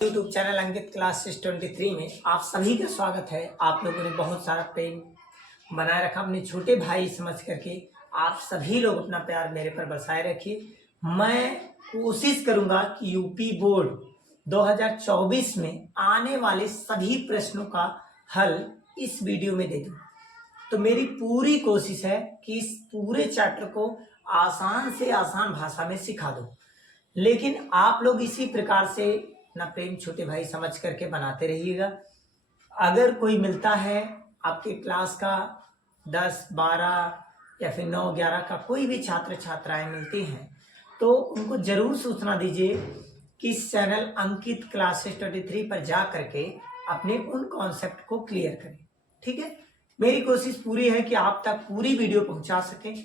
YouTube channel अंकित classes 23 में आप सभी का स्वागत है। आप लोगों ने बहुत सारा प्रेम बनाए रखा अपने छोटे भाई समझ करके। आप सभी लोग अपना प्यार मेरे पर बरसाए रखिए। मैं कोशिश करूंगा कि यूपी बोर्ड 2024 में आने वाले सभी प्रश्नों का हल इस वीडियो में दे दूं। तो मेरी पूरी कोशिश है कि इस पूरे चैप्टर को आसान से आसान भाषा में सिखा दूं, लेकिन आप लोग इसी प्रकार से अपना प्रेम छोटे भाई समझ करके बनाते रहिएगा। अगर कोई मिलता है आपके क्लास का 10, 12 या फिर 9, 11 का कोई भी छात्र छात्राएं मिलती हैं तो उनको जरूर सूचना दीजिए कि इस चैनल अंकित क्लासेस 23 पर जा करके अपने उन कॉन्सेप्ट को क्लियर करें। ठीक है, मेरी कोशिश पूरी है कि आप तक पूरी वीडियो पहुंचा सकें,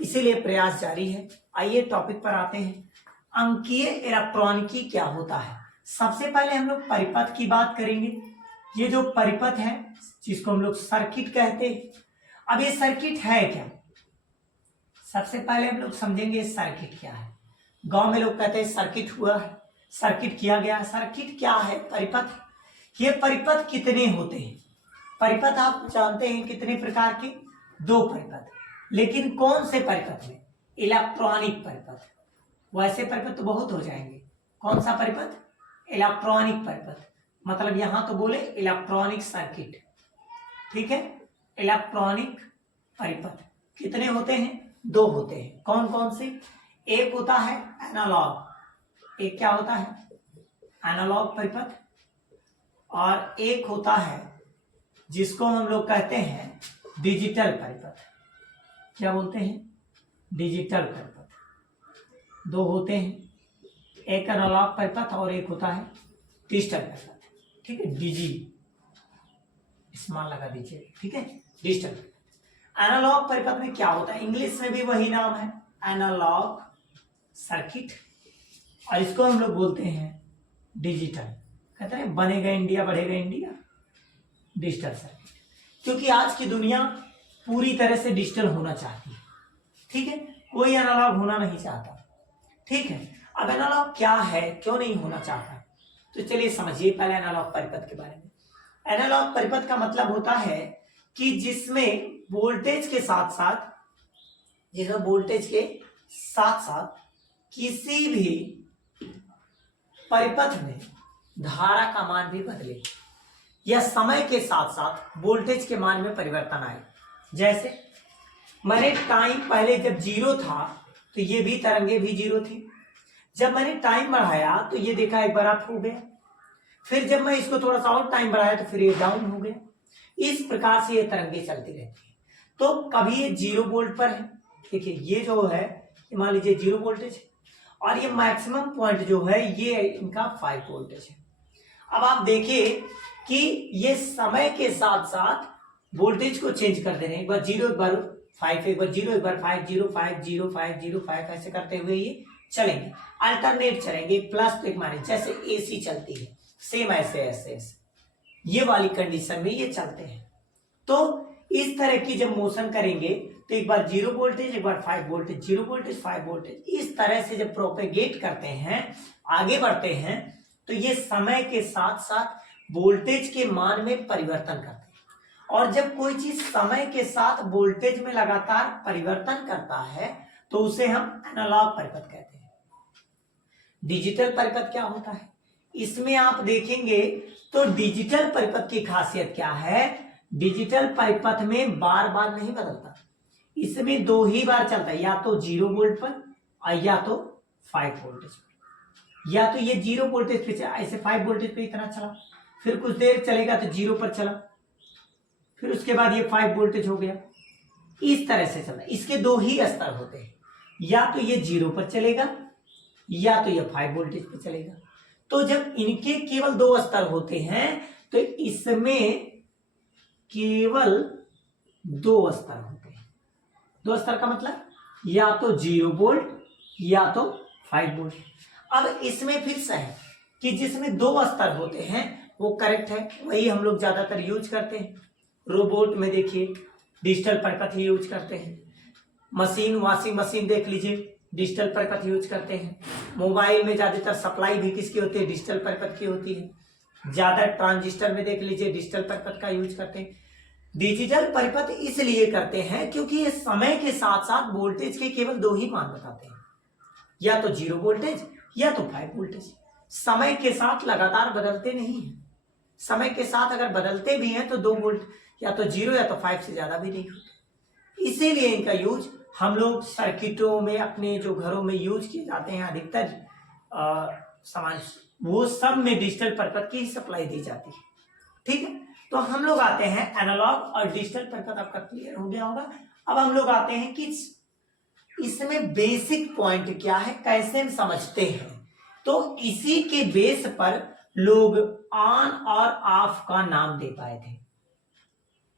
इसीलिए प्रयास जारी है। आइए टॉपिक पर आते हैं। अंकीय इलेक्ट्रॉनिकी क्या होता है। सबसे पहले हम लोग परिपथ की बात करेंगे। ये जो परिपथ है जिसको हम लोग सर्किट कहते हैं। अब ये सर्किट है क्या, सबसे पहले हम लोग समझेंगे सर्किट क्या है। गांव में लोग कहते हैं सर्किट हुआ है, सर्किट किया गया। सर्किट क्या है? परिपथ। ये परिपथ कितने होते हैं? परिपथ आप जानते हैं कितने प्रकार के? 2 परिपथ। लेकिन कौन से परिपथ में? इलेक्ट्रॉनिक परिपथ। वैसे परिपथ तो बहुत हो जाएंगे। कौन सा परिपथ? इलेक्ट्रॉनिक परिपथ। मतलब यहां तो बोले इलेक्ट्रॉनिक सर्किट। ठीक है, इलेक्ट्रॉनिक परिपथ कितने होते हैं? 2 होते हैं। कौन कौन से? एक होता है एनालॉग। एक क्या होता है? एनालॉग परिपथ। और एक होता है जिसको हम लोग कहते हैं डिजिटल परिपथ। क्या बोलते हैं? डिजिटल परिपथ। 2 होते हैं, एक एनालॉग परिपथ और एक होता है डिजिटल परिपथ। ठीक है, डिजी स्मॉल लगा दीजिए। ठीक है, डिजिटल। एनालॉग परिपथ में क्या होता है? इंग्लिश में भी वही नाम है, एनालॉग सर्किट। और इसको हम लोग बोलते हैं डिजिटल। कहते हैं बनेगा इंडिया बढ़ेगा इंडिया, डिजिटल सर्किट। क्योंकि आज की दुनिया पूरी तरह से डिजिटल होना चाहती है। ठीक है, कोई एनालॉग होना नहीं चाहता। ठीक है, अब एनालॉग क्या है, क्यों नहीं होना चाहता? तो चलिए समझिए पहले एनालॉग परिपथ के बारे में। एनालॉग परिपथ का मतलब होता है कि जिसमें वोल्टेज के साथ साथ किसी भी परिपथ में धारा का मान भी बदले या समय के साथ साथ वोल्टेज के मान में परिवर्तन आए। जैसे मैंने टाइम पहले जब 0 था तो ये भी तरंगे भी 0 थी। जब मैंने टाइम बढ़ाया तो ये देखा एक बार अप हो गया। फिर जब मैं इसको थोड़ा सा और टाइम बढ़ाया तो फिर ये डाउन हो गया। इस प्रकार से ये तरंगे चलती रहती है। तो कभी ये 0 वोल्ट पर है। देखिए ये जो है मान लीजिए 0 वोल्टेज है और ये मैक्सिमम पॉइंट जो है ये इनका 5 वोल्टेज है। अब आप देखिए कि ये समय के साथ साथ वोल्टेज को चेंज कर दे रहे हैं। एक बार 0, एक बार 5, एक बार 0, एक बार 5, 0, 5, 0, 5, 0, 5 ऐसे करते हुए ये चलेंगे, अल्टरनेट चलेंगे, प्लस तो एक माने जैसे एसी चलती है सेम ऐसे ये वाली कंडीशन में ये चलते हैं। तो इस तरह की जब मोशन करेंगे तो एक बार 0 वोल्टेज, एक बार 5 वोल्टेज, 0 वोल्टेज, 5 वोल्टेज, इस तरह से जब प्रोपेगेट करते हैं, आगे बढ़ते हैं, तो ये समय के साथ साथ वोल्टेज के मान में परिवर्तन करते हैं। और जब कोई चीज समय के साथ वोल्टेज में लगातार परिवर्तन करता है तो उसे हम एनालॉग परिपथ कहते हैं। डिजिटल परिपथ क्या होता है? इसमें आप देखेंगे तो डिजिटल परिपथ की खासियत क्या है? डिजिटल परिपथ में बार बार नहीं बदलता। इसमें 2 ही बार चलता है, या तो 0 वोल्ट पर और या तो 5 वोल्टेज पर। या तो ये 0 वोल्टेज पे ऐसे 5 वोल्टेज पे इतना चला, फिर कुछ देर चलेगा तो 0 पर चला, फिर उसके बाद ये 5 वोल्टेज हो गया। इस तरह से चलता है। इसके 2 ही स्तर होते हैं, या तो ये 0 पर चलेगा या तो ये 5 वोल्टेज पर चलेगा। तो जब इनके केवल 2 स्तर होते हैं तो इसमें केवल 2 स्तर होते हैं। 2 स्तर का मतलब या तो 0 वोल्ट या तो 5 वोल्ट। अब इसमें फिर से है कि जिसमें 2 स्तर होते हैं वो करेक्ट है, वही हम लोग ज्यादातर यूज करते हैं। रोबोट में देखिए डिजिटल परिपथ ही यूज करते हैं। मशीन, वॉशिंग मशीन देख लीजिए, डिजिटल परिपथ यूज करते हैं। मोबाइल में ज्यादातर सप्लाई भी किसकी होती है, डिजिटल परिपथ की होती है। ज्यादा ट्रांजिस्टर में देख लीजिए डिजिटल परिपथ का यूज करते हैं। डिजिटल परिपथ इसलिए करते हैं क्योंकि ये समय के साथ साथ वोल्टेज के केवल दो ही मान बताते हैं, या तो 0 वोल्टेज या तो 5 वोल्टेज। समय के साथ लगातार बदलते नहीं है। समय के साथ अगर बदलते भी हैं तो 2 वोल्ट या तो 0 या तो 5 से ज्यादा भी नहीं होते। इसीलिए इनका यूज हम लोग सर्किटों में, अपने जो घरों में यूज किए जाते हैं अधिकतर सामान, वो सब में डिजिटल परिपथ की सप्लाई दी जाती है। ठीक है, तो हम लोग आते हैं एनालॉग और डिजिटल परिपथ, आपका क्लियर हो गया होगा। अब हम लोग आते हैं कि इसमें बेसिक पॉइंट क्या है, कैसे हम समझते हैं। तो इसी के बेस पर लोग ऑन और ऑफ का नाम दे पाए थे।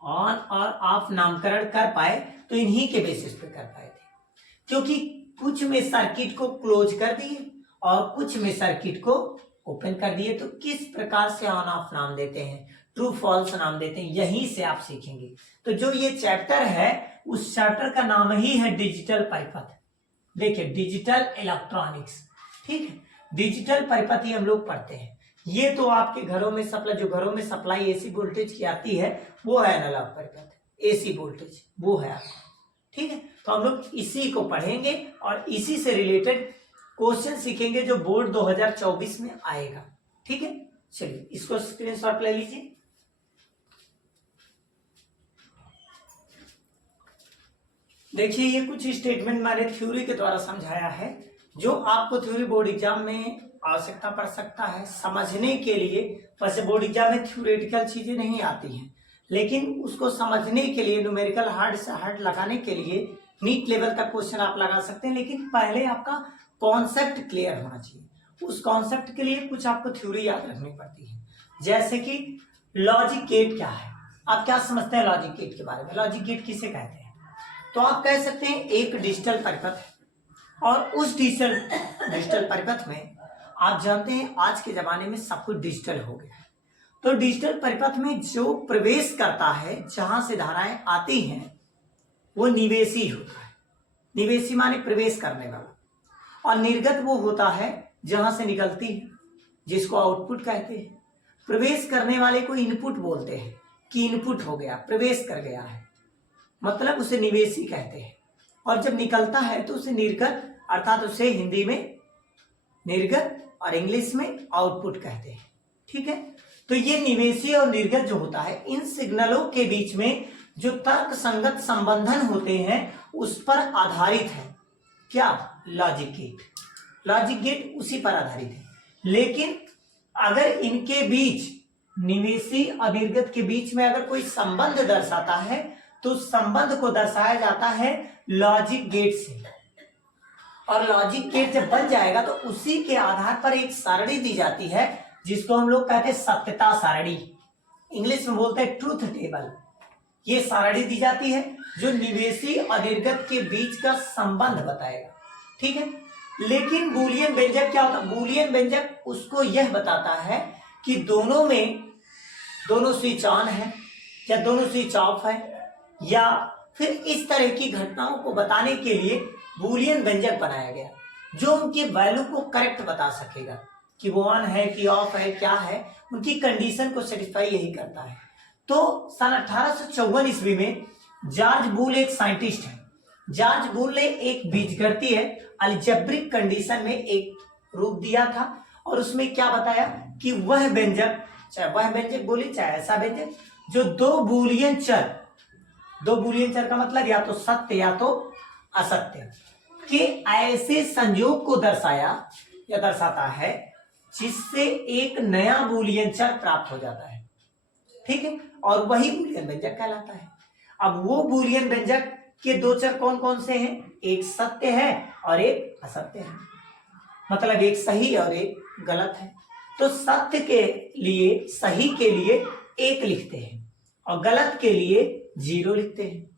ऑन और ऑफ नामकरण कर पाए तो इन्हीं के बेसिस पे कर पाए थे, क्योंकि कुछ में सर्किट को क्लोज कर दिए और कुछ में सर्किट को ओपन कर दिए। तो किस प्रकार से ऑन ऑफ नाम देते हैं, ट्रू फॉल्स नाम देते हैं, यहीं से आप सीखेंगे। तो जो ये चैप्टर है उस चैप्टर का नाम ही है डिजिटल परिपथ। देखिए, डिजिटल इलेक्ट्रॉनिक्स, ठीक है, डिजिटल परिपथ ही हम लोग पढ़ते हैं। ये तो आपके घरों में सप्लाई, जो घरों में सप्लाई एसी वोल्टेज की आती है वो है एनालॉग परिपथ, एसी वोल्टेज वो है आपका। ठीक है, तो हम लोग इसी को पढ़ेंगे और इसी से रिलेटेड क्वेश्चन सीखेंगे जो बोर्ड 2024 में आएगा। ठीक है, चलिए इसको स्क्रीनशॉट ले लीजिए। देखिए, ये कुछ स्टेटमेंट मैंने थ्योरी के द्वारा समझाया है, जो आपको थ्योरी बोर्ड एग्जाम में आवश्यकता पड़ सकता है समझने के लिए। वैसे बोर्ड एग्जाम में थ्योरेटिकल चीजें नहीं आती हैं, लेकिन उसको समझने के लिए न्यूमेरिकल हार्ड से हार्ड लगाने के लिए नीट लेवल का क्वेश्चन आप लगा सकते हैं। लेकिन पहले आपका कॉन्सेप्ट क्लियर होना चाहिए। उस कॉन्सेप्ट के लिए कुछ आपको थ्योरी याद रखनी पड़ती है, जैसे कि लॉजिक गेट क्या है। आप क्या समझते हैं लॉजिक गेट के बारे में, लॉजिक गेट किसे कहते हैं? तो आप कह सकते हैं एक डिजिटल परिपथ है और उस डिजिटल परिपथ में आप जानते हैं आज के जमाने में सब कुछ डिजिटल हो गया है। तो डिजिटल परिपथ में जो प्रवेश करता है, जहां से धाराएं आती हैं, वो निवेशी होता है। निवेशी माने प्रवेश करने वाला, और निर्गत वो होता है जहां से निकलती है, जिसको आउटपुट कहते हैं। प्रवेश करने वाले को इनपुट बोलते हैं कि इनपुट हो गया, प्रवेश कर गया है, मतलब उसे निवेशी कहते हैं। और जब निकलता है तो उसे निर्गत, अर्थात उसे हिंदी में निर्गत और इंग्लिश में आउटपुट कहते हैं। ठीक है, तो ये निवेशी और निर्गत जो होता है, इन सिग्नलों के बीच में जो तर्क संगत संबंधन होते हैं उस पर आधारित है क्या, लॉजिक गेट। लॉजिक गेट उसी पर आधारित है। लेकिन अगर इनके बीच, निवेशी और निर्गत के बीच में अगर कोई संबंध दर्शाता है तो उस संबंध को दर्शाया जाता है लॉजिक गेट से। और लॉजिक गेट जब बन जाएगा तो उसी के आधार पर एक सारणी दी जाती है, जिसको हम लोग कहते हैं सत्यता सारणी, इंग्लिश में बोलते हैं ट्रूथ टेबल। ये सारणी दी जाती है जो निवेशी और निर्गत के बीच का संबंध बताएगा। ठीक है, लेकिन बूलियन व्यंजक क्या होता है? बूलियन व्यंजक उसको यह बताता है कि दोनों में, दोनों स्विच ऑन है या दोनों स्विच ऑफ है, या फिर इस तरह की घटनाओं को बताने के लिए बूलियन व्यंजक बनाया गया, जो उनके वैल्यू को करेक्ट बता सकेगा कि वो ऑन है कि ऑफ है, क्या है, उनकी कंडीशन को सेटिस्फाई यही करता है। तो सन 1854 ईस्वी में जॉर्ज बूल एक साइंटिस्ट है। जॉर्ज बूल ने एक बीजगणितीय अलजेब्रिक कंडीशन में एक रूप दिया था, और उसमें क्या बताया कि वह व्यंजक, चाहे वह व्यंजक बोले चाहे ऐसा व्यंजक, जो दो बूलियन चर का मतलब या तो सत्य या तो असत्य के ऐसे संयोग को दर्शाया या दर्शाता है जिससे एक नया बूलियन चर प्राप्त हो जाता है। ठीक है, और वही बूलियन व्यंजक कहलाता है। अब वो बूलियन व्यंजक के दो चर कौन कौन से हैं? एक सत्य है और एक असत्य है, मतलब एक सही और एक गलत है। तो सत्य के लिए, सही के लिए 1 लिखते हैं और गलत के लिए 0 लिखते हैं।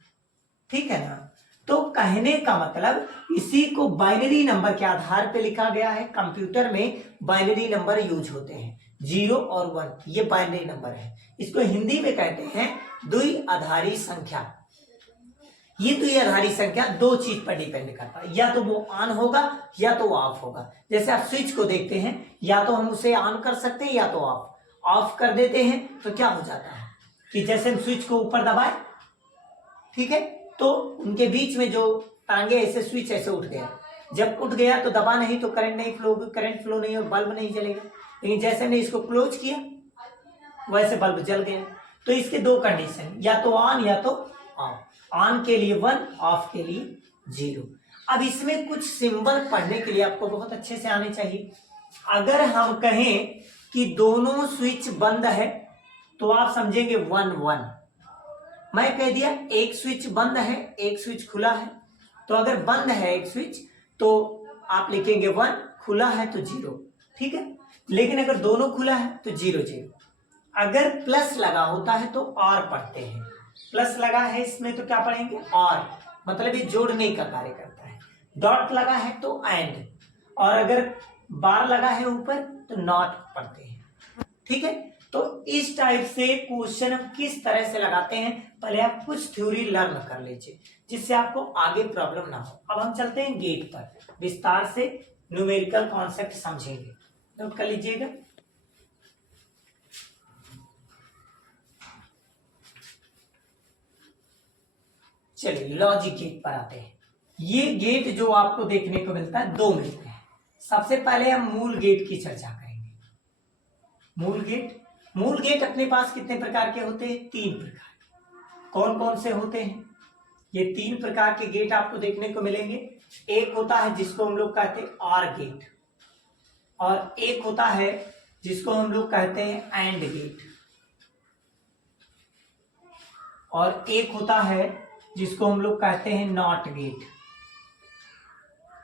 ठीक है ना? तो कहने का मतलब इसी को बाइनरी नंबर के आधार पे लिखा गया है। कंप्यूटर में बाइनरी नंबर यूज होते हैं, 0 और 1, ये बाइनरी नंबर है। इसको हिंदी में कहते हैं द्विआधारी संख्या। ये द्विआधारी संख्या दो चीज पर डिपेंड करता है, या तो वो ऑन होगा या तो ऑफ होगा। जैसे आप स्विच को देखते हैं, या तो हम उसे ऑन कर सकते हैं या तो ऑफ कर देते हैं। तो क्या हो जाता है कि जैसे हम स्विच को ऊपर दबाए, ठीक है, तो उनके बीच में जो टांगे ऐसे स्विच ऐसे उठ गया, जब उठ गया तो दबा नहीं तो करंट फ्लो नहीं हो, बल्ब नहीं जलेगा। लेकिन जैसे हमने इसको क्लोज किया वैसे बल्ब जल गया। तो इसके दो कंडीशन, या तो ऑन या तो ऑफ। ऑन के लिए 1, ऑफ के लिए 0। अब इसमें कुछ सिंबल पढ़ने के लिए आपको बहुत अच्छे से आने चाहिए। अगर हम कहें कि दोनों स्विच बंद है तो आप समझेंगे 1 1। मैं कह दिया एक स्विच बंद है एक स्विच खुला है, तो अगर बंद है एक स्विच तो आप लिखेंगे 1, खुला है तो 0, ठीक है। लेकिन अगर दोनों खुला है तो 0 0। अगर प्लस लगा होता है तो और पढ़ते हैं, प्लस लगा है इसमें तो क्या पढ़ेंगे और, मतलब ये जोड़ने का कार्य करता है। डॉट लगा है तो एंड, और अगर बार लगा है ऊपर तो नॉट पढ़ते हैं, ठीक है। तो इस टाइप से क्वेश्चन हम किस तरह से लगाते हैं, पहले आप कुछ थ्योरी लर्न कर लीजिए जिससे आपको आगे प्रॉब्लम ना हो। अब हम चलते हैं गेट पर, विस्तार से न्यूमेरिकल कॉन्सेप्ट समझेंगे। नोट कर लीजिएगा। चलिए लॉजिक गेट पर आते हैं। ये गेट जो आपको देखने को मिलता है, दो मिलते हैं। सबसे पहले हम मूल गेट की चर्चा करेंगे। मूल गेट अपने पास कितने प्रकार के होते हैं? 3 प्रकार। कौन कौन से होते हैं? ये 3 प्रकार के गेट आपको देखने को मिलेंगे। एक होता है जिसको हम लोग कहते हैं ऑर गेट, और एक होता है जिसको हम लोग कहते हैं एंड गेट, और एक होता है जिसको हम लोग कहते हैं नॉट गेट,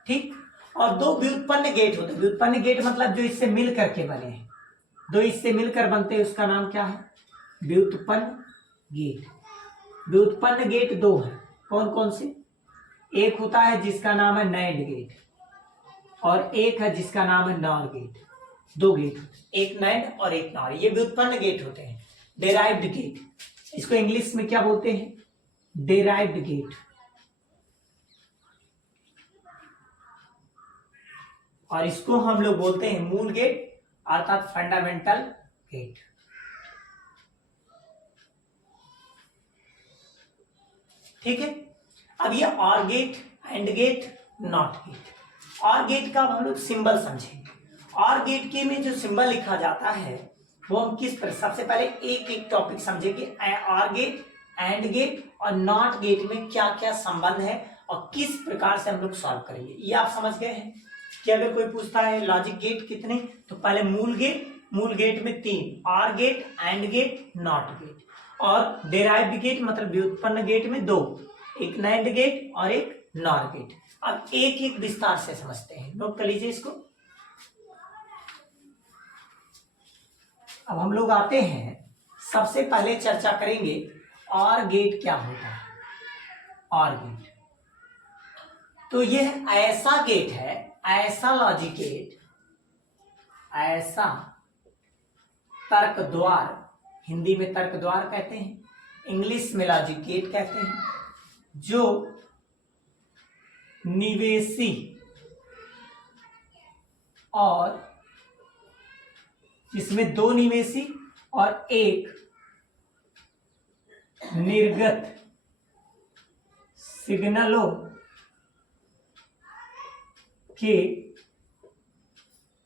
ठीक। और 2 व्युत्पन्न गेट होते हैं। व्युत्पन्न गेट मतलब जो इससे मिल करके बने हैं, 2 इससे मिलकर बनते हैं, उसका नाम क्या है? व्युत्पन्न गेट। व्युत्पन्न गेट 2 है। कौन कौन से? एक होता है जिसका नाम है नैंड गेट, और एक है जिसका नाम है नॉर गेट। 2 गेट, एक नैंड और एक नॉर, ये व्युत्पन्न गेट होते हैं। डेराइव्ड गेट, इसको इंग्लिश में क्या बोलते हैं? Derived gate. और इसको हम लोग बोलते हैं मूल गेट अर्थात फंडामेंटल गेट। ठीक है। अब ये or gate, and gate, not gate. Or gate का हम लोग सिंबल समझेंगे। ऑर गेट के में जो सिंबल लिखा जाता है वो हम किस पर, सबसे पहले एक एक टॉपिक समझेंगे। ऑर गेट, एंड गेट और नॉट गेट में क्या क्या संबंध है और किस प्रकार से हम लोग सॉल्व करेंगे, ये आप समझ गए हैं। कि अगर कोई पूछता है लॉजिक गेट कितने, तो पहले मूल गेट में 3, or gate, and gate, not gate. और डेराइव्ड गेट मतलब व्युत्पन्न गेट में 2, एक नैंड गेट और एक नॉर गेट। अब एक एक विस्तार से समझते हैं, नोट कर लीजिए इसको। अब हम लोग आते हैं, सबसे पहले चर्चा करेंगे ऑर गेट क्या होता है। ऑर गेट तो यह ऐसा गेट है, ऐसा लॉजिक गेट, ऐसा तर्क द्वार, हिंदी में तर्क द्वार कहते हैं, इंग्लिश में लॉजिक गेट कहते हैं, जो निवेशी और जिसमें 2 निवेशी और एक निर्गत सिग्नलों के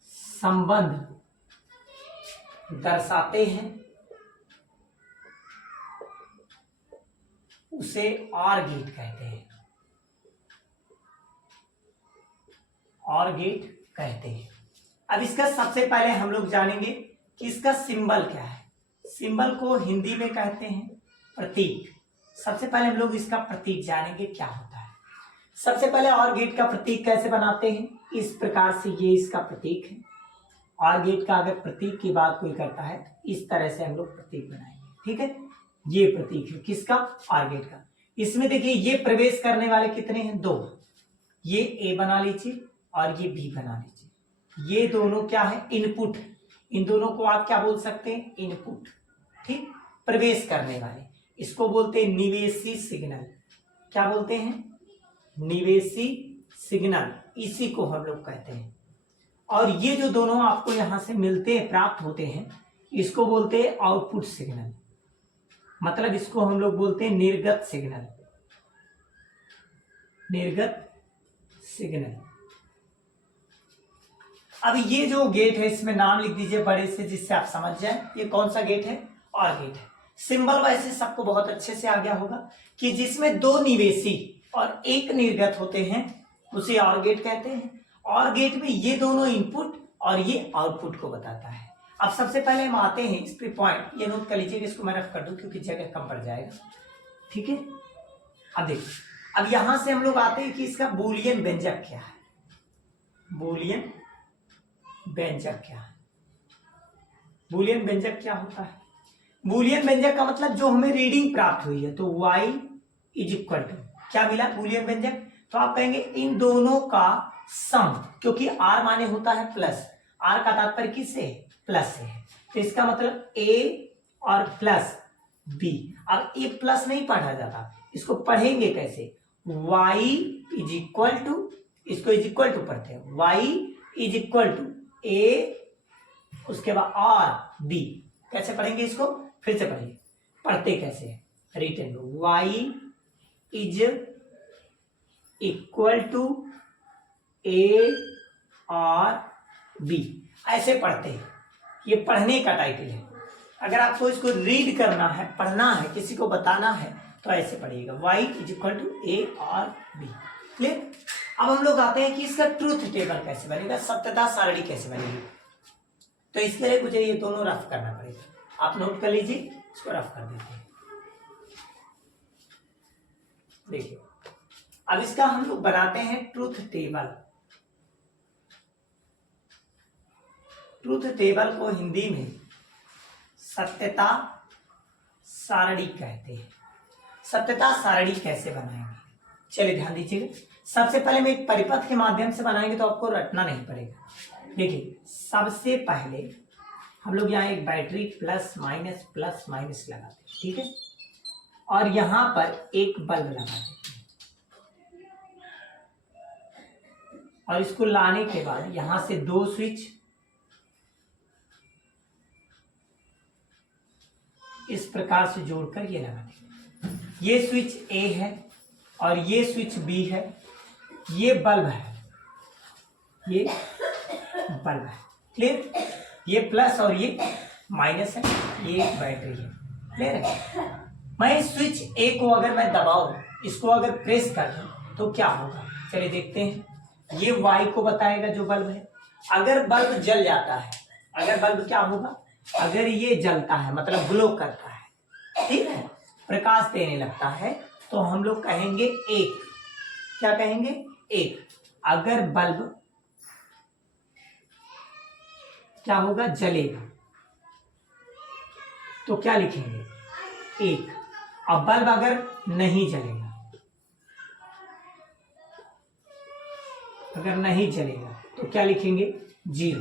संबंध दर्शाते हैं, उसे ऑर गेट कहते हैं। ऑर गेट कहते हैं। अब इसका सबसे पहले हम लोग जानेंगे कि इसका सिंबल क्या है। सिंबल को हिंदी में कहते हैं प्रतीक। सबसे पहले हम लोग इसका प्रतीक जानेंगे क्या होता है। सबसे पहले ऑर गेट का प्रतीक कैसे बनाते हैं, इस प्रकार से ये इसका प्रतीक है। ऑर गेट का अगर प्रतीक की बात कोई करता है इस तरह से हम लोग प्रतीक बनाएंगे, ठीक है। ये प्रतीक है किसका? ऑर गेट का। इसमें देखिए ये प्रवेश करने वाले कितने हैं? 2। ये ए बना लीजिए और ये बी बना लीजिए। ये दोनों क्या है? इनपुट। इन दोनों को आप क्या बोल सकते हैं? इनपुट, ठीक। प्रवेश करने वाले, इसको बोलते हैं निवेशी सिग्नल। क्या बोलते हैं, निवेशी सिग्नल, इसी को हम लोग कहते हैं। और ये जो दोनों आपको यहां से मिलते हैं, प्राप्त होते हैं, इसको बोलते हैं आउटपुट सिग्नल, मतलब इसको हम लोग बोलते हैं निर्गत सिग्नल, निर्गत सिग्नल। अब ये जो गेट है इसमें नाम लिख दीजिए बड़े से, जिससे आप समझ जाए ये कौन सा गेट है, और गेट है। सिंबल वैसे सबको बहुत अच्छे से आ गया होगा कि जिसमें दो निवेशी और एक निर्गत होते हैं उसे और गेट कहते हैं। और गेट में ये दोनों इनपुट और ये आउटपुट को बताता है। अब सबसे पहले हम आते हैं इस पे पॉइंट, ये नोट कर लीजिएगा, इसको मैं रफ कर दूं क्योंकि जगह कम पड़ जाएगा, ठीक है। अब देखिए, अब यहां से हम लोग आते हैं कि इसका बूलियन व्यंजक क्या है, बूलियन व्यंजक क्या है। बूलियन व्यंजक क्या होता है, बूलियन व्यंजक का मतलब जो हमें रीडिंग प्राप्त हुई है, तो y इज इक्वल टू क्या मिला, बूलियन व्यंजक, तो आप कहेंगे इन दोनों का सम, क्योंकि r माने होता है प्लस, r का तात्पर्य किससे, प्लस से है, तो इसका मतलब a और प्लस b। अब a प्लस नहीं पढ़ा जाता, इसको पढ़ेंगे कैसे, y इज इक्वल टू, इसको इज इक्वल टू पढ़ते हैं, y is equal to a, उसके बाद और b, कैसे पढ़ेंगे इसको, फिर से पढ़िए, पढ़ते कैसे है, return y is equal to a और b, ऐसे पढ़ते हैं, ये पढ़ने का टाइटल है। अगर आपको इसको रीड करना है, पढ़ना है, किसी को बताना है, तो ऐसे पढ़िएगा, y is equal to a और b, क्लियर। अब हम लोग आते हैं कि इसका ट्रूथ टेबल कैसे बनेगा, सत्यता सारणी कैसे बनेगी। तो इसके लिए मुझे ये दोनों रफ करना पड़ेगा, आप नोट कर लीजिए, इसको रफ कर देते हैं। देखिए, अब इसका हम लोग बनाते हैं ट्रूथ टेबल। ट्रूथ टेबल को हिंदी में सत्यता सारणी कहते हैं। सत्यता सारणी कैसे बनाएंगे, चलिए ध्यान दीजिएगा। सबसे पहले मैं एक परिपथ के माध्यम से बनाएंगे तो आपको रटना नहीं पड़ेगा। देखिए, सबसे पहले हम लोग यहाँ एक बैटरी प्लस माइनस लगाते हैं, ठीक है, और यहां पर एक बल्ब लगा देते हैं, और इसको लाने के बाद यहां से दो स्विच इस प्रकार से जोड़कर ये लगा देंगे। ये स्विच A है और ये स्विच B है, ये बल्ब है, ये बल्ब है, क्लियर। ये प्लस और ये माइनस है, ये बैटरी है, क्लियर है। मैं इस स्विच A को अगर मैं दबाऊं, इसको अगर प्रेस कर दूं तो क्या होगा, चलिए देखते हैं। ये Y को बताएगा जो बल्ब है। अगर बल्ब जल जाता है, अगर बल्ब क्या होगा, अगर ये जलता है मतलब ग्लो करता है, ठीक है, प्रकाश देने लगता है, तो हम लोग कहेंगे एक, क्या कहेंगे, एक। अगर बल्ब क्या होगा, जलेगा, तो क्या लिखेंगे, एक। अब बल्ब अगर नहीं जलेगा, अगर नहीं जलेगा तो क्या लिखेंगे, जीरो।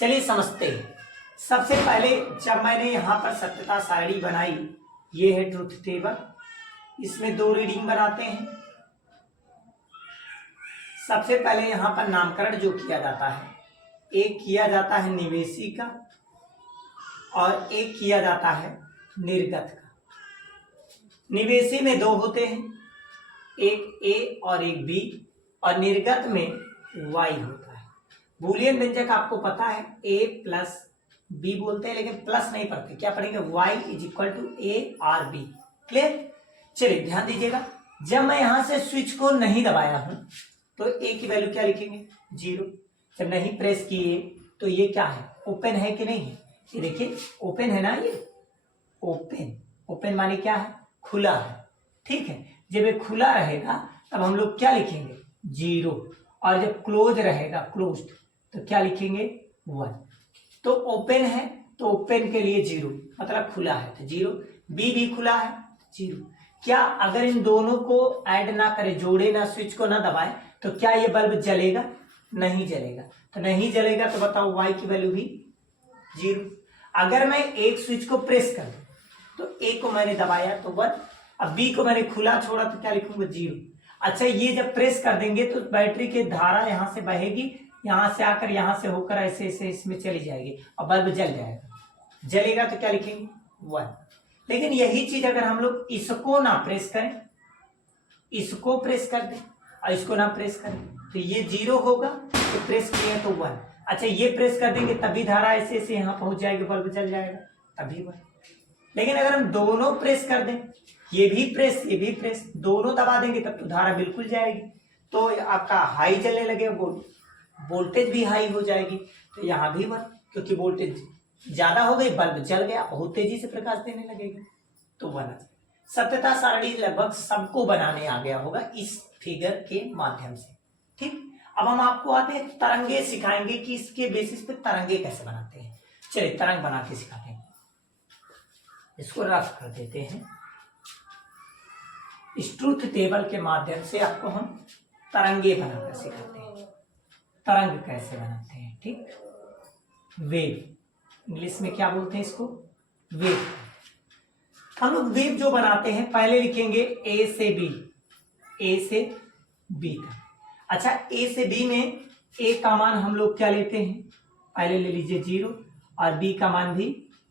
चलिए समझते हैं। सबसे पहले जब मैंने यहां पर सत्यता सारणी बनाई, ये है ट्रुथ टेबल, इसमें दो रीडिंग बनाते हैं। सबसे पहले यहां पर नामकरण जो किया जाता है, एक किया जाता है निवेशी का और एक किया जाता है निर्गत का। निवेशी में दो होते हैं, एक A और एक B, और निर्गत में Y होता है। बूलियन व्यंजक आपको पता है, A प्लस B बोलते हैं, लेकिन प्लस नहीं पढ़ते, क्या पढ़ेंगे, Y is equal to A और B, क्लियर। चलिए ध्यान दीजिएगा, जब मैं यहां से स्विच को नहीं दबाया हूं तो A की वैल्यू क्या लिखेंगे, जीरो। जब नहीं प्रेस किए तो ये क्या है, ओपन है कि नहीं है, ये देखिए ओपन है ना, ये ओपन, ओपन माने क्या है, खुला है, ठीक है। जब ये खुला रहेगा तब हम लोग क्या लिखेंगे, जीरो, और जब क्लोज रहेगा, क्लोज्ड, तो क्या लिखेंगे, वन। तो ओपन है तो ओपन के लिए जीरो, मतलब खुला है तो जीरो, बी भी खुला है जीरो। क्या अगर इन दोनों को ऐड ना करें, जोड़े ना, स्विच को ना दबाए, तो क्या ये बल्ब जलेगा, नहीं जलेगा। तो नहीं जलेगा तो बताओ Y की वैल्यू भी जीरो। अगर मैं एक स्विच को प्रेस कर दूं, तो A को मैंने दबाया तो वन, अब बी को मैंने खुला छोड़ा तो क्या लिखूंगा 0। अच्छा ये जब प्रेस कर देंगे तो बैटरी की धारा यहाँ से बहेगी, यहाँ से आकर यहाँ से होकर ऐसे ऐसे इसमें चली जाएगी और बल्ब जल जाएगा। जलेगा तो क्या लिखेंगे 1। लेकिन यही चीज अगर हम लोग इसको ना प्रेस करें, इसको प्रेस कर दें और इसको ना प्रेस करें तो ये 0 होगा, तो प्रेस किए तो 1। अच्छा ये प्रेस कर देंगे तभी धारा ऐसे ऐसे यहाँ पहुंच जाएगी, बल्ब जल जाएगा तभी 1। लेकिन अगर हम दोनों प्रेस कर दें, ये भी प्रेस ये भी प्रेस, दोनों दबा देंगे तब तो धारा बिल्कुल जाएगी, तो आपका हाई चलने लगेगा, वोल्टेज भी हाई हो जाएगी, तो यहाँ भी 1, क्योंकि वोल्टेज ज्यादा हो गई, बल्ब जल गया, बहुत तेजी से प्रकाश देने लगेगा, तो 1। सत्यता सारणी लगभग सबको बनाने आ गया होगा इस फिगर के माध्यम से। ठीक, अब हम आपको आते हैं तरंगे सिखाएंगे कि इसके बेसिस पे तरंगे कैसे बनाते हैं। चलिए तरंग बना के सिखाते हैं, इसको रफ कर देते हैं। इस ट्रूथ टेबल के माध्यम से आपको हम तरंगे बनाकर सिखाते हैं, तरंग कैसे बनाते हैं। ठीक, वेव, इंग्लिश में क्या बोलते हैं इसको, वेव। हम लोग वेव जो बनाते हैं पहले लिखेंगे ए से बी, ए से बी तक। अच्छा ए से बी में ए का मान हम लोग क्या लेते हैं, पहले ले लीजिए 0 और बी का मान भी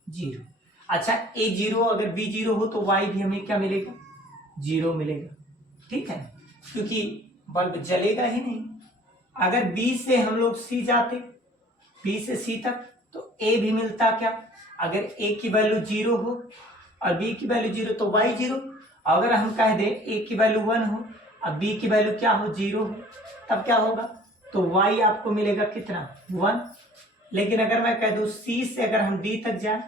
0। अच्छा ए 0 अगर बी 0 हो तो वाई भी हमें क्या मिलेगा 0 मिलेगा। ठीक है, क्योंकि बल्ब जलेगा ही नहीं। अगर बी से हम लोग सी जाते, बी से सी तक, तो ए भी मिलता क्या, अगर ए की वैल्यू 0 हो और बी की वैल्यू 0 तो वाई 0। अगर हम कह दें ए की वैल्यू 1 हो और बी की वैल्यू क्या हो 0 हो, तब क्या होगा, तो वाई आपको मिलेगा कितना 1। लेकिन अगर मैं कह दूं सी से अगर हम डी तक जाए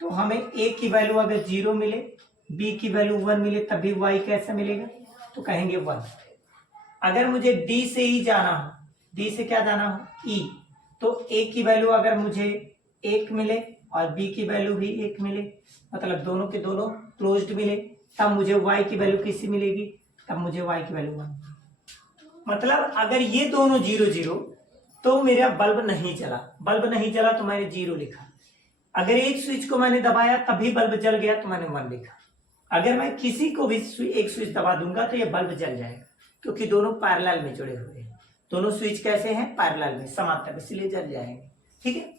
तो हमें ए की वैल्यू अगर 0 मिले, बी की वैल्यू 1 मिले, तभी वाई कैसा मिलेगा, तो कहेंगे 1। अगर मुझे डी से ही जाना हो, डी से क्या जाना हो ई, तो ए की वैल्यू अगर मुझे 1 मिले और बी की वैल्यू भी 1 मिले, मतलब दोनों के दोनों क्लोज्ड मिले, तब मुझे y की वैल्यू कैसी मिलेगी, तब मुझे y की वैल्यू 1। मतलब अगर ये दोनों 0 0 तो मेरा बल्ब नहीं जला, बल्ब नहीं जला तो मैंने 0 लिखा। अगर एक स्विच को मैंने दबाया तभी बल्ब जल गया तो मैंने 1 लिखा। अगर मैं किसी को भी एक स्विच दबा दूंगा तो ये बल्ब जल जाएगा, क्योंकि दोनों पैरेलल में जुड़े हुए हैं। दोनों स्विच कैसे हैं, पैरेलल में, समांतर, इसलिए जल जाएंगे। ठीक है,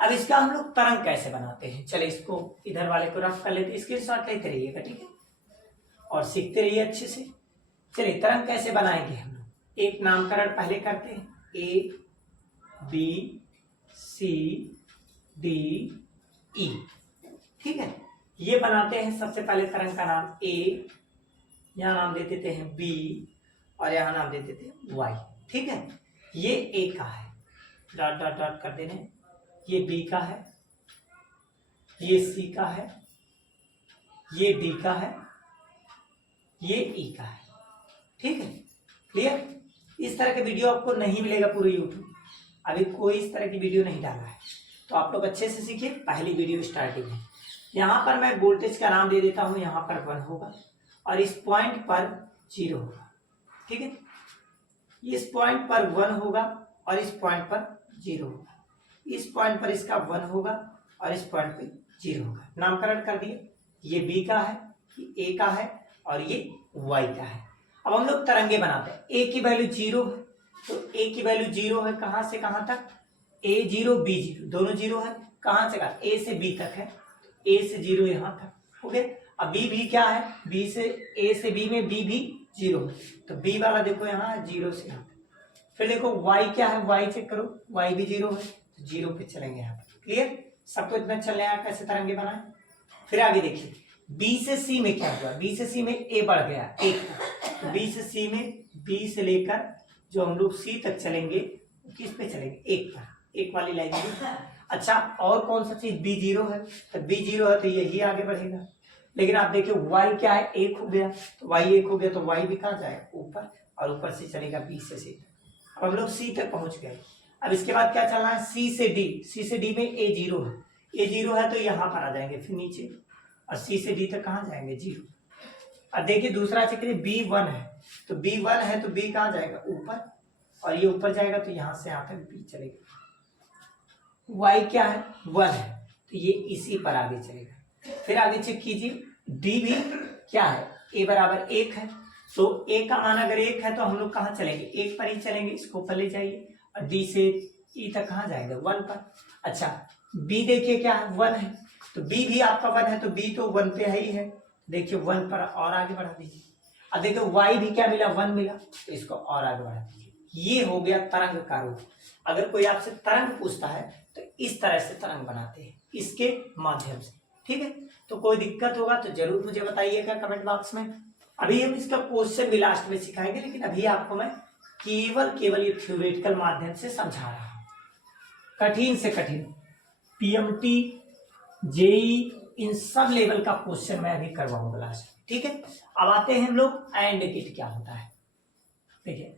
अब इसका हम लोग तरंग कैसे बनाते हैं, चले इसको इधर वाले को रफ कर लेते हैं, स्क्रीनशॉट लेते रहिएगा। ठीक है, और सीखते रहिए अच्छे से। चलिए तरंग कैसे बनाएंगे हम लोग, एक नामकरण पहले करते हैं, A B C D E. ठीक है, ये बनाते हैं। सबसे पहले तरंग का नाम ए, यहाँ नाम दे देते हैं बी और यहाँ नाम दे देते हैं वाई। ठीक है, ये ए का है, डॉट डॉट डॉट कर देने, ये बी का है, ये सी का है, ये डी का है, ये ई का है। ठीक है, क्लियर। इस तरह के वीडियो आपको नहीं मिलेगा पूरे यूट्यूब, अभी कोई इस तरह की वीडियो नहीं डाला है, तो आप लोग अच्छे से सीखिए। पहली वीडियो स्टार्टिंग है। यहाँ पर मैं वोल्टेज का नाम दे देता हूँ, यहाँ पर 1 होगा और इस पॉइंट पर 0 होगा। ठीक है, इस पॉइंट पर 1 होगा और इस पॉइंट पर 0 होगा, इस पॉइंट पर इसका 1 होगा और इस पॉइंट पे 0 होगा। नामकरण कर दिए, ये बी का है, ये ए का है और ये वाई का है। अब हम लोग तरंगे बनाते हैं। ए की वैल्यू 0 है, तो ए की वैल्यू 0 है, कहां से कहां तक, ए 0 बी 0, दोनों 0 है, कहां से कहां, ए से बी तक है, ए से 0 यहां तक। ओके, अब बी भी क्या है, बी से ए से बी में बी भी 0 है, तो बी वाला देखो यहाँ 0 से यहाँ तक। फिर देखो y क्या है, y चेक करो, y भी 0 है, तो 0 पे चलेंगे यहाँ पर। क्लियर, सबको इतना चलने आया कैसे तरंगे बनाए। फिर आगे देखिए, b से c में क्या हुआ, b से c में a बढ़ गया 1, तो b से c में b से लेकर जो हम लोग c तक चलेंगे किस पे चलेंगे, 1 पर, 1 वाली लाइन में। अच्छा, और कौन सा चीज, b 0 है, तो b 0 है तो यही आगे बढ़ेगा। लेकिन आप देखिए y क्या है, 1 हो गया, तो y 1 हो गया तो y भी कहाँ जाएगा, ऊपर, और ऊपर से चलेगा b से c तक। अब हम लोग c तक पहुंच गए। अब इसके बाद क्या चलना है, c से d, c से d में a 0 है, a 0 है तो यहाँ पर आ जाएंगे, फिर नीचे, और c से d तक कहाँ जाएंगे 0। अब देखिए दूसरा चक्र b 1 है, तो b 1 है तो b कहाँ जाएगा, ऊपर, और ये ऊपर जाएगा तो यहाँ से यहाँ तक b चलेगा। y क्या है, 1 है, तो ये इसी पर आगे चलेगा। फिर आगे चेक कीजिए, डी भी क्या है, ए बराबर 1 है, तो ए का मान अगर 1 है तो हम लोग कहाँ चलेंगे, 1 पर ही चलेंगे, इसको ऊपर ले जाइए और डी से ई तक कहाँ जाएगा, 1 पर। अच्छा बी देखिए क्या है, 1 है, तो बी भी आपका 1 है, तो बी तो 1 पे है ही है, देखिए 1 पर और आगे बढ़ा दीजिए। अब देखिए वाई भी क्या मिला, 1 मिला, तो इसको और आगे बढ़ा दीजिए। ये हो गया तरंग का रूप। अगर कोई आपसे तरंग पूछता है तो इस तरह से तरंग बनाते हैं, इसके माध्यम से, ठीक है। तो कोई दिक्कत होगा तो जरूर मुझे बताइएगा कमेंट बॉक्स में। अभी हम इसका क्वेश्चन भी लास्ट में सिखाएंगे, लेकिन अभी आपको मैं केवल ये थ्योरेटिकल माध्यम से समझा रहा हूं। कठिन से कठिन पीएमटी, जेई, इन सब लेवल का क्वेश्चन मैं अभी करवाऊंगा लास्ट में, ठीक है। अब आते हैं हम लोग एंड गेट क्या होता है। देखिए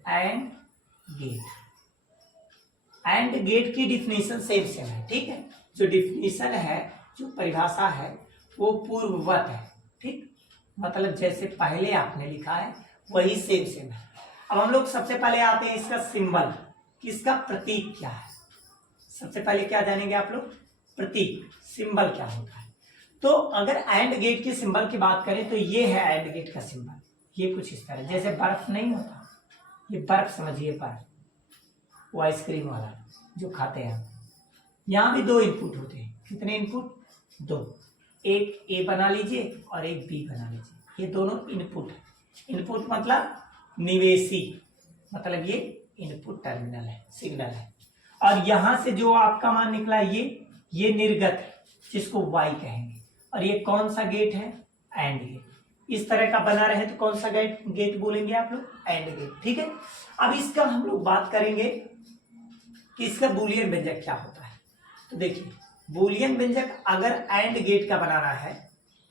एंड गेट की डिफिनीशन सेम है, ठीक है। जो डिफिनीशन है, जो परिभाषा है वो पूर्ववत है, ठीक, मतलब जैसे पहले आपने लिखा है वही सेम है। अब हम लोग सबसे पहले आते हैं इसका सिंबल, किसका प्रतीक क्या है। सबसे पहले क्या जानेंगे आप लोग, प्रतीक, सिंबल क्या होता है। तो अगर एंड गेट के सिंबल की बात करें तो ये है एंड गेट का सिंबल, ये कुछ इस तरह, जैसे बर्फ नहीं होता, ये बर्फ समझिए, बर्फ वो आइसक्रीम वाला जो खाते हैं। यहाँ भी 2 इनपुट होते हैं, कितने इनपुट, 2, एक ए बना लीजिए और एक बी बना लीजिए, ये दोनों इनपुट है। इनपुट मतलब निवेशी, मतलब ये इनपुट टर्मिनल है, सिग्नल है। और यहां से जो आपका मान निकला ये निर्गत है, जिसको वाई कहेंगे। और ये कौन सा गेट है, एंड गेट। इस तरह का बना रहे तो कौन सा गेट बोलेंगे आप लोग, एंड गेट, ठीक है। अब इसका हम लोग बात करेंगे कि इसका बूलियन व्यंजक क्या होता है। तो देखिए बूलियन व्यंजक अगर एंड गेट का बनाना है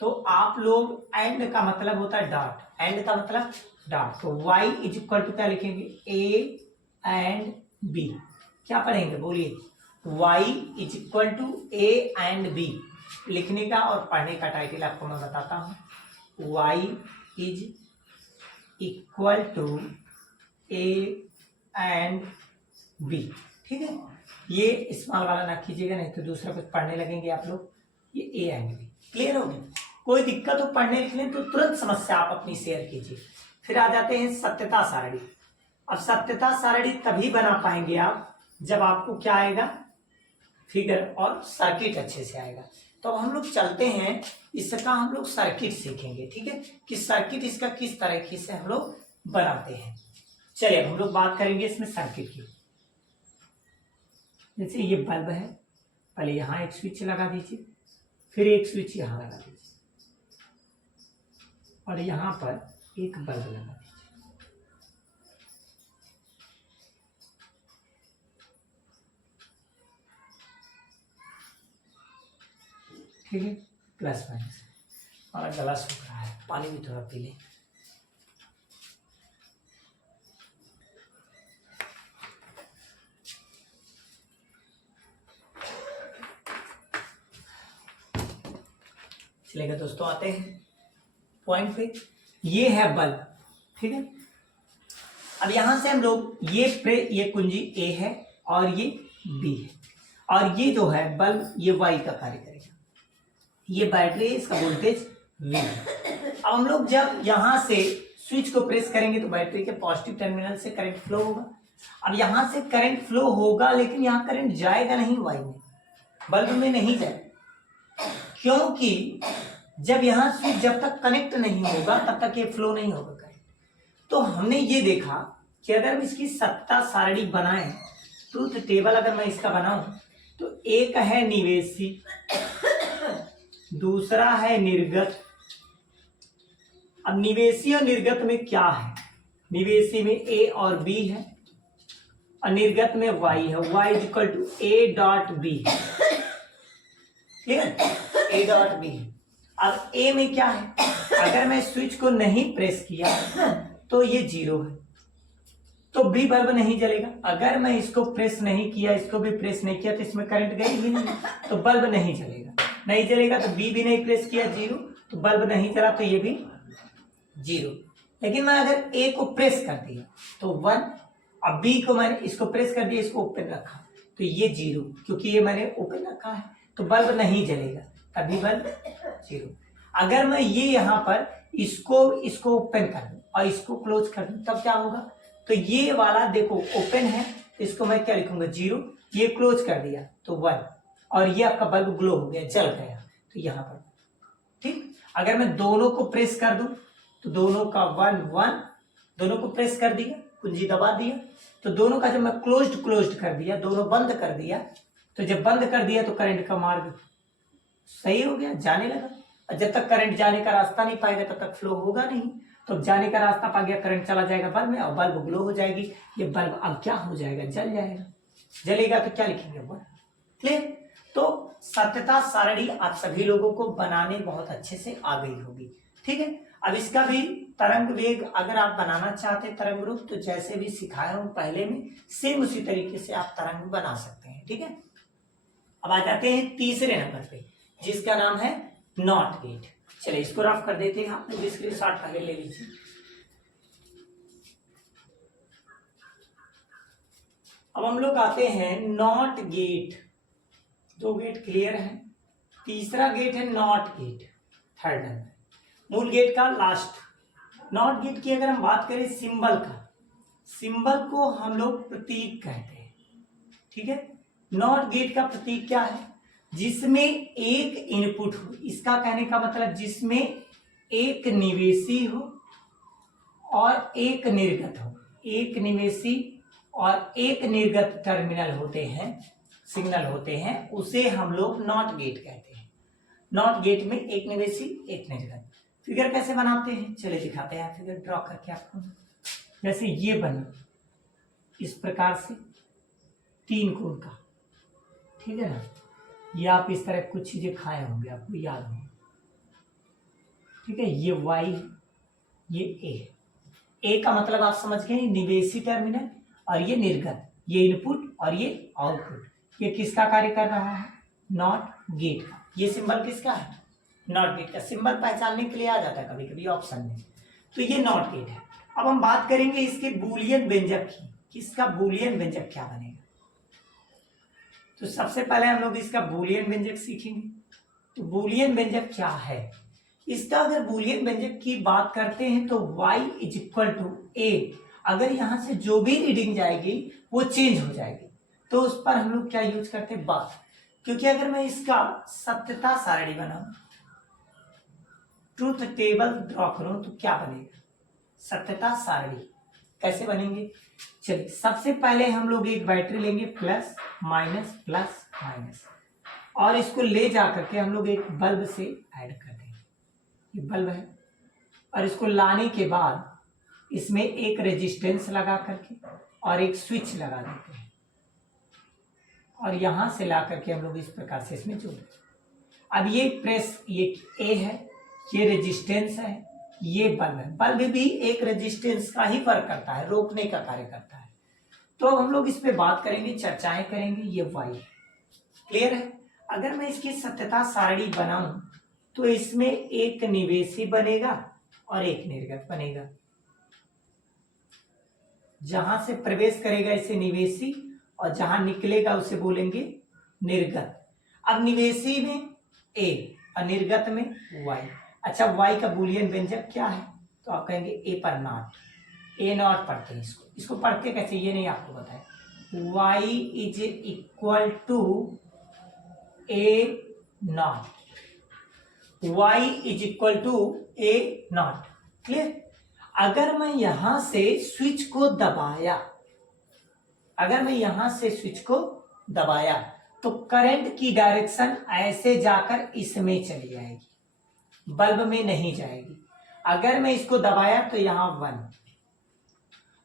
तो आप लोग, एंड का मतलब होता है डॉट, एंड का मतलब डॉट, तो y इज इक्वल टू क्या लिखेंगे, ए एंड बी। क्या पढ़ेंगे बोलिए, y is equal to A and B. लिखने का और पढ़ने का टाइटल आपको मैं बताता हूं, y is equal to A and B, ठीक है। ये स्मॉल वाला ना कीजिएगा, नहीं तो दूसरा कुछ पढ़ने लगेंगे आप लोग। ये ए एंड बी क्लियर हो गया। कोई दिक्कत हो पढ़ने लिखने तो तुरंत समस्या आप अपनी शेयर कीजिए। फिर आ जाते हैं सत्यता सारणी। अब सत्यता सारणी तभी बना पाएंगे आप जब आपको क्या आएगा, फिगर और सर्किट अच्छे से आएगा। तो हम लोग चलते हैं, इसका हम लोग सर्किट सीखेंगे, ठीक है, कि सर्किट इसका किस तरीके से हम लोग बनाते हैं। चलिए हम लोग बात करेंगे इसमें सर्किट की। जैसे ये बल्ब है, पहले यहाँ एक स्विच लगा दीजिए, फिर एक स्विच यहाँ लगा दीजिए और यहाँ पर एक बल्ब लगा दीजिए, ठीक है, प्लस माइनस। और गला सूख रहा है, पानी भी थोड़ा पी लें। चलेगा दोस्तों, आते हैं पॉइंट पे। ये है बल्ब, ठीक है। अब यहां से हम लोग ये कुंजी ए है और ये बी है, और ये जो है बल्ब ये वाई का कार्य करेगा। ये बैटरी है, इसका वोल्टेज वी है। अब हम लोग जब यहां से स्विच को प्रेस करेंगे तो बैटरी के पॉजिटिव टर्मिनल से करंट फ्लो होगा। अब यहां से करंट फ्लो होगा, लेकिन यहाँ करंट जाएगा नहीं वाई में, बल्ब में नहीं जाएगा, क्योंकि जब यहां स्विच जब तक कनेक्ट नहीं होगा तब तक ये फ्लो नहीं होगा करंट। तो हमने ये देखा कि अगर हम इसकी सत्ता सारणी बनाएं, ट्रूथ टेबल अगर मैं इसका बनाऊं, तो एक है निवेशी, दूसरा है निर्गत। अब निवेशी और निर्गत में क्या है, निवेशी में ए और बी है और निर्गत में वाई है, Y is equal to A dot B, ठीक है, ए डॉट बी। अब ए में क्या है, अगर मैं स्विच को नहीं प्रेस किया तो ये 0 है, तो बी बल्ब नहीं जलेगा। अगर मैं इसको प्रेस नहीं किया, इसको भी प्रेस नहीं किया, तो इसमें करंट गई ही नहीं, तो बल्ब नहीं जलेगा। नहीं जलेगा तो बी भी नहीं प्रेस किया, 0, तो बल्ब नहीं जला, तो ये भी 0। लेकिन मैं अगर ए को प्रेस कर दिया तो 1, अब बी को मैंने इसको प्रेस कर दिया, इसको ओपन रखा, तो ये 0, क्योंकि ये मैंने ओपन रखा है, तो बल्ब नहीं जलेगा, तभी बल्ब 0। अगर मैं ये यहाँ पर इसको ओपन कर दूं और इसको क्लोज कर दूं तब क्या होगा, तो ये वाला देखो ओपन है, इसको मैं क्या लिखूंगा 0, ये क्लोज कर दिया तो 1, और ये आपका बल्ब ग्लो हो गया, जल गया, तो यहाँ पर ठीक। अगर मैं दोनों को प्रेस कर दूं तो दोनों का 1 1, दोनों को प्रेस कर दिया, कुंजी दबा दिया, तो दोनों का जब मैं क्लोज्ड कर दिया, दोनों बंद कर दिया, तो जब बंद कर दिया तो करंट का मार्ग सही हो गया, जाने लगा। और जब तक करंट जाने का रास्ता नहीं पाएगा तब तक फ्लो होगा नहीं, तो जब जाने का रास्ता पा गया करंट चला जाएगा बल्ब में और बल्ब ग्लो हो जाएगी। ये बल्ब अब क्या हो जाएगा, जल जाएगा, जलेगा तो क्या लिखेंगे वन। क्लियर। तो सत्यता सारणी आप सभी लोगों को बनाने बहुत अच्छे से आ गई होगी, ठीक है। अब इसका भी तरंग वेग अगर आप बनाना चाहते तरंग रूप, तो जैसे भी सिखाया हूं पहले में सेम उसी तरीके से आप तरंग बना सकते हैं, ठीक है। अब आ जाते हैं तीसरे नंबर पे, जिसका नाम है नॉट गेट। चलिए इसको रफ कर देते हैं, आप लोग स्क्रीनशॉट पहले ले लीजिए। अब हम लोग आते हैं नॉट गेट। दो गेट क्लियर है, तीसरा गेट है नॉट गेट, थर्ड नंबर मूल गेट का लास्ट। नॉट गेट की अगर हम बात करें सिंबल का, सिंबल को हम लोग प्रतीक कहते हैं, ठीक है। नॉट गेट का प्रतीक क्या है, जिसमें एक इनपुट हो, इसका कहने का मतलब जिसमें एक निवेशी हो और एक निर्गत हो, एक निवेशी और एक निर्गत टर्मिनल होते हैं, सिग्नल होते हैं, उसे हम लोग नॉट गेट कहते हैं। नॉट गेट में एक निवेशी एक निर्गत। फिगर कैसे बनाते हैं, चलिए दिखाते हैं फिगर ड्रॉ करके आपको। जैसे ये बना इस प्रकार से 3 कोण का, ठीक है ना। ये आप इस तरह कुछ चीजें खाए होंगे, आपको याद हो, ठीक है। ये वाई, ये ए का मतलब आप समझ गए, निवेशी टर्मिनल और ये निर्गत, ये इनपुट और ये आउटपुट। ये किसका कार्य कर रहा है, नॉट गेट का। ये सिंबल किसका है, नॉट गेट का। सिंबल पहचानने के लिए आ जाता है कभी कभी ऑप्शन में, तो ये नॉट गेट है। अब हम बात करेंगे इसके बूलियन व्यंजक की, किसका बूलियन व्यंजक क्या बनेगा। तो सबसे पहले हम लोग इसका बूलियन व्यंजक सीखेंगे। तो बूलियन व्यंजक क्या है, इसका अगर बूलियन व्यंजक की बात करते हैं तो y इज इक्वल टू ए। अगर यहां से जो भी रीडिंग जाएगी वो चेंज हो जाएगी, तो उस पर हम लोग क्या यूज करते हैं, बात। क्योंकि अगर मैं इसका सत्यता सारणी बनाऊं, ट्रूथ टेबल ड्रॉ करूं, तो क्या बनेगा, सत्यता सारणी कैसे बनेंगे। चलिए सबसे पहले हम लोग एक बैटरी लेंगे, प्लस माइनस, और इसको ले जाकर के हम लोग एक बल्ब से ऐड कर देंगे। ये बल्ब है, और इसको लाने के बाद इसमें एक रेजिस्टेंस लगा करके और एक स्विच लगा देते हैं, और यहां से ला करके हम लोग इस प्रकार से इसमें जोड़ देते हैं। अब ये प्रेस, ये ए है, ये रेजिस्टेंस है, ये बल्ब है। बल्ब भी एक रेजिस्टेंस का ही वर्क करता है, रोकने का कार्य करता है। तो अब हम लोग इस पे बात करेंगे, चर्चाएं करेंगे। ये वाई है, क्लियर है। अगर मैं इसकी सत्यता सारणी बनाऊं तो इसमें एक निवेशी बनेगा और एक निर्गत बनेगा। जहां से प्रवेश करेगा इसे निवेशी, और जहां निकलेगा उसे बोलेंगे निर्गत। अब निवेशी में ए और निर्गत में वाई। अच्छा, वाई का बूलियन व्यंजक क्या है, तो आप कहेंगे ए पर नॉट, ए नॉट पढ़ते हैं इसको पढ़ते कैसे ये नहीं आपको पता है। Y is equal to A not, Y is equal to A not, clear. अगर मैं यहां से स्विच को दबाया, अगर मैं यहां से स्विच को दबाया तो करंट की डायरेक्शन ऐसे जाकर इसमें चली जाएगी, बल्ब में नहीं जाएगी। अगर मैं इसको दबाया तो यहाँ 1,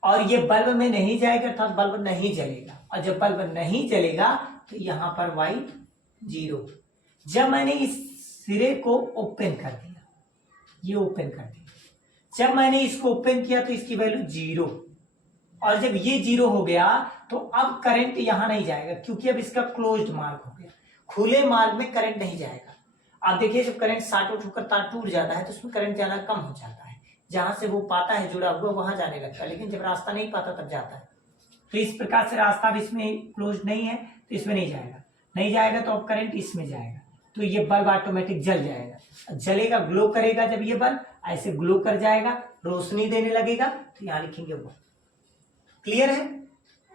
और ये बल्ब में नहीं जाएगा, अर्थात बल्ब नहीं जलेगा, और जब बल्ब नहीं जलेगा तो यहाँ पर y 0। जब मैंने इस सिरे को ओपन कर दिया, ये ओपन कर दिया, जब मैंने इसको ओपन किया तो इसकी वैल्यू 0, और जब ये 0 हो गया तो अब करंट यहां नहीं जाएगा, क्योंकि अब इसका क्लोज्ड मार्ग हो गया। खुले मार्ग में करंट नहीं जाएगा। आप देखिए जब करंट शॉर्ट आउट होकर तार टूट जाता है तो उसमें करंट जाना कम हो जाता है, जहां से वो पाता है जुड़ा हुआ वहां जाने लगता है, लेकिन जब रास्ता नहीं पाता तब जाता है। तो इस प्रकार से रास्ता भी इसमें क्लोज नहीं है तो इसमें नहीं जाएगा, नहीं जाएगा तो अब करंट इसमें जाएगा। तो ये बल्ब ऑटोमेटिक जल जाएगा, जलेगा, ग्लो करेगा। जब ये बल्ब ऐसे ग्लो कर जाएगा, रोशनी देने लगेगा, तो यहाँ लिखेंगे 1। क्लियर है?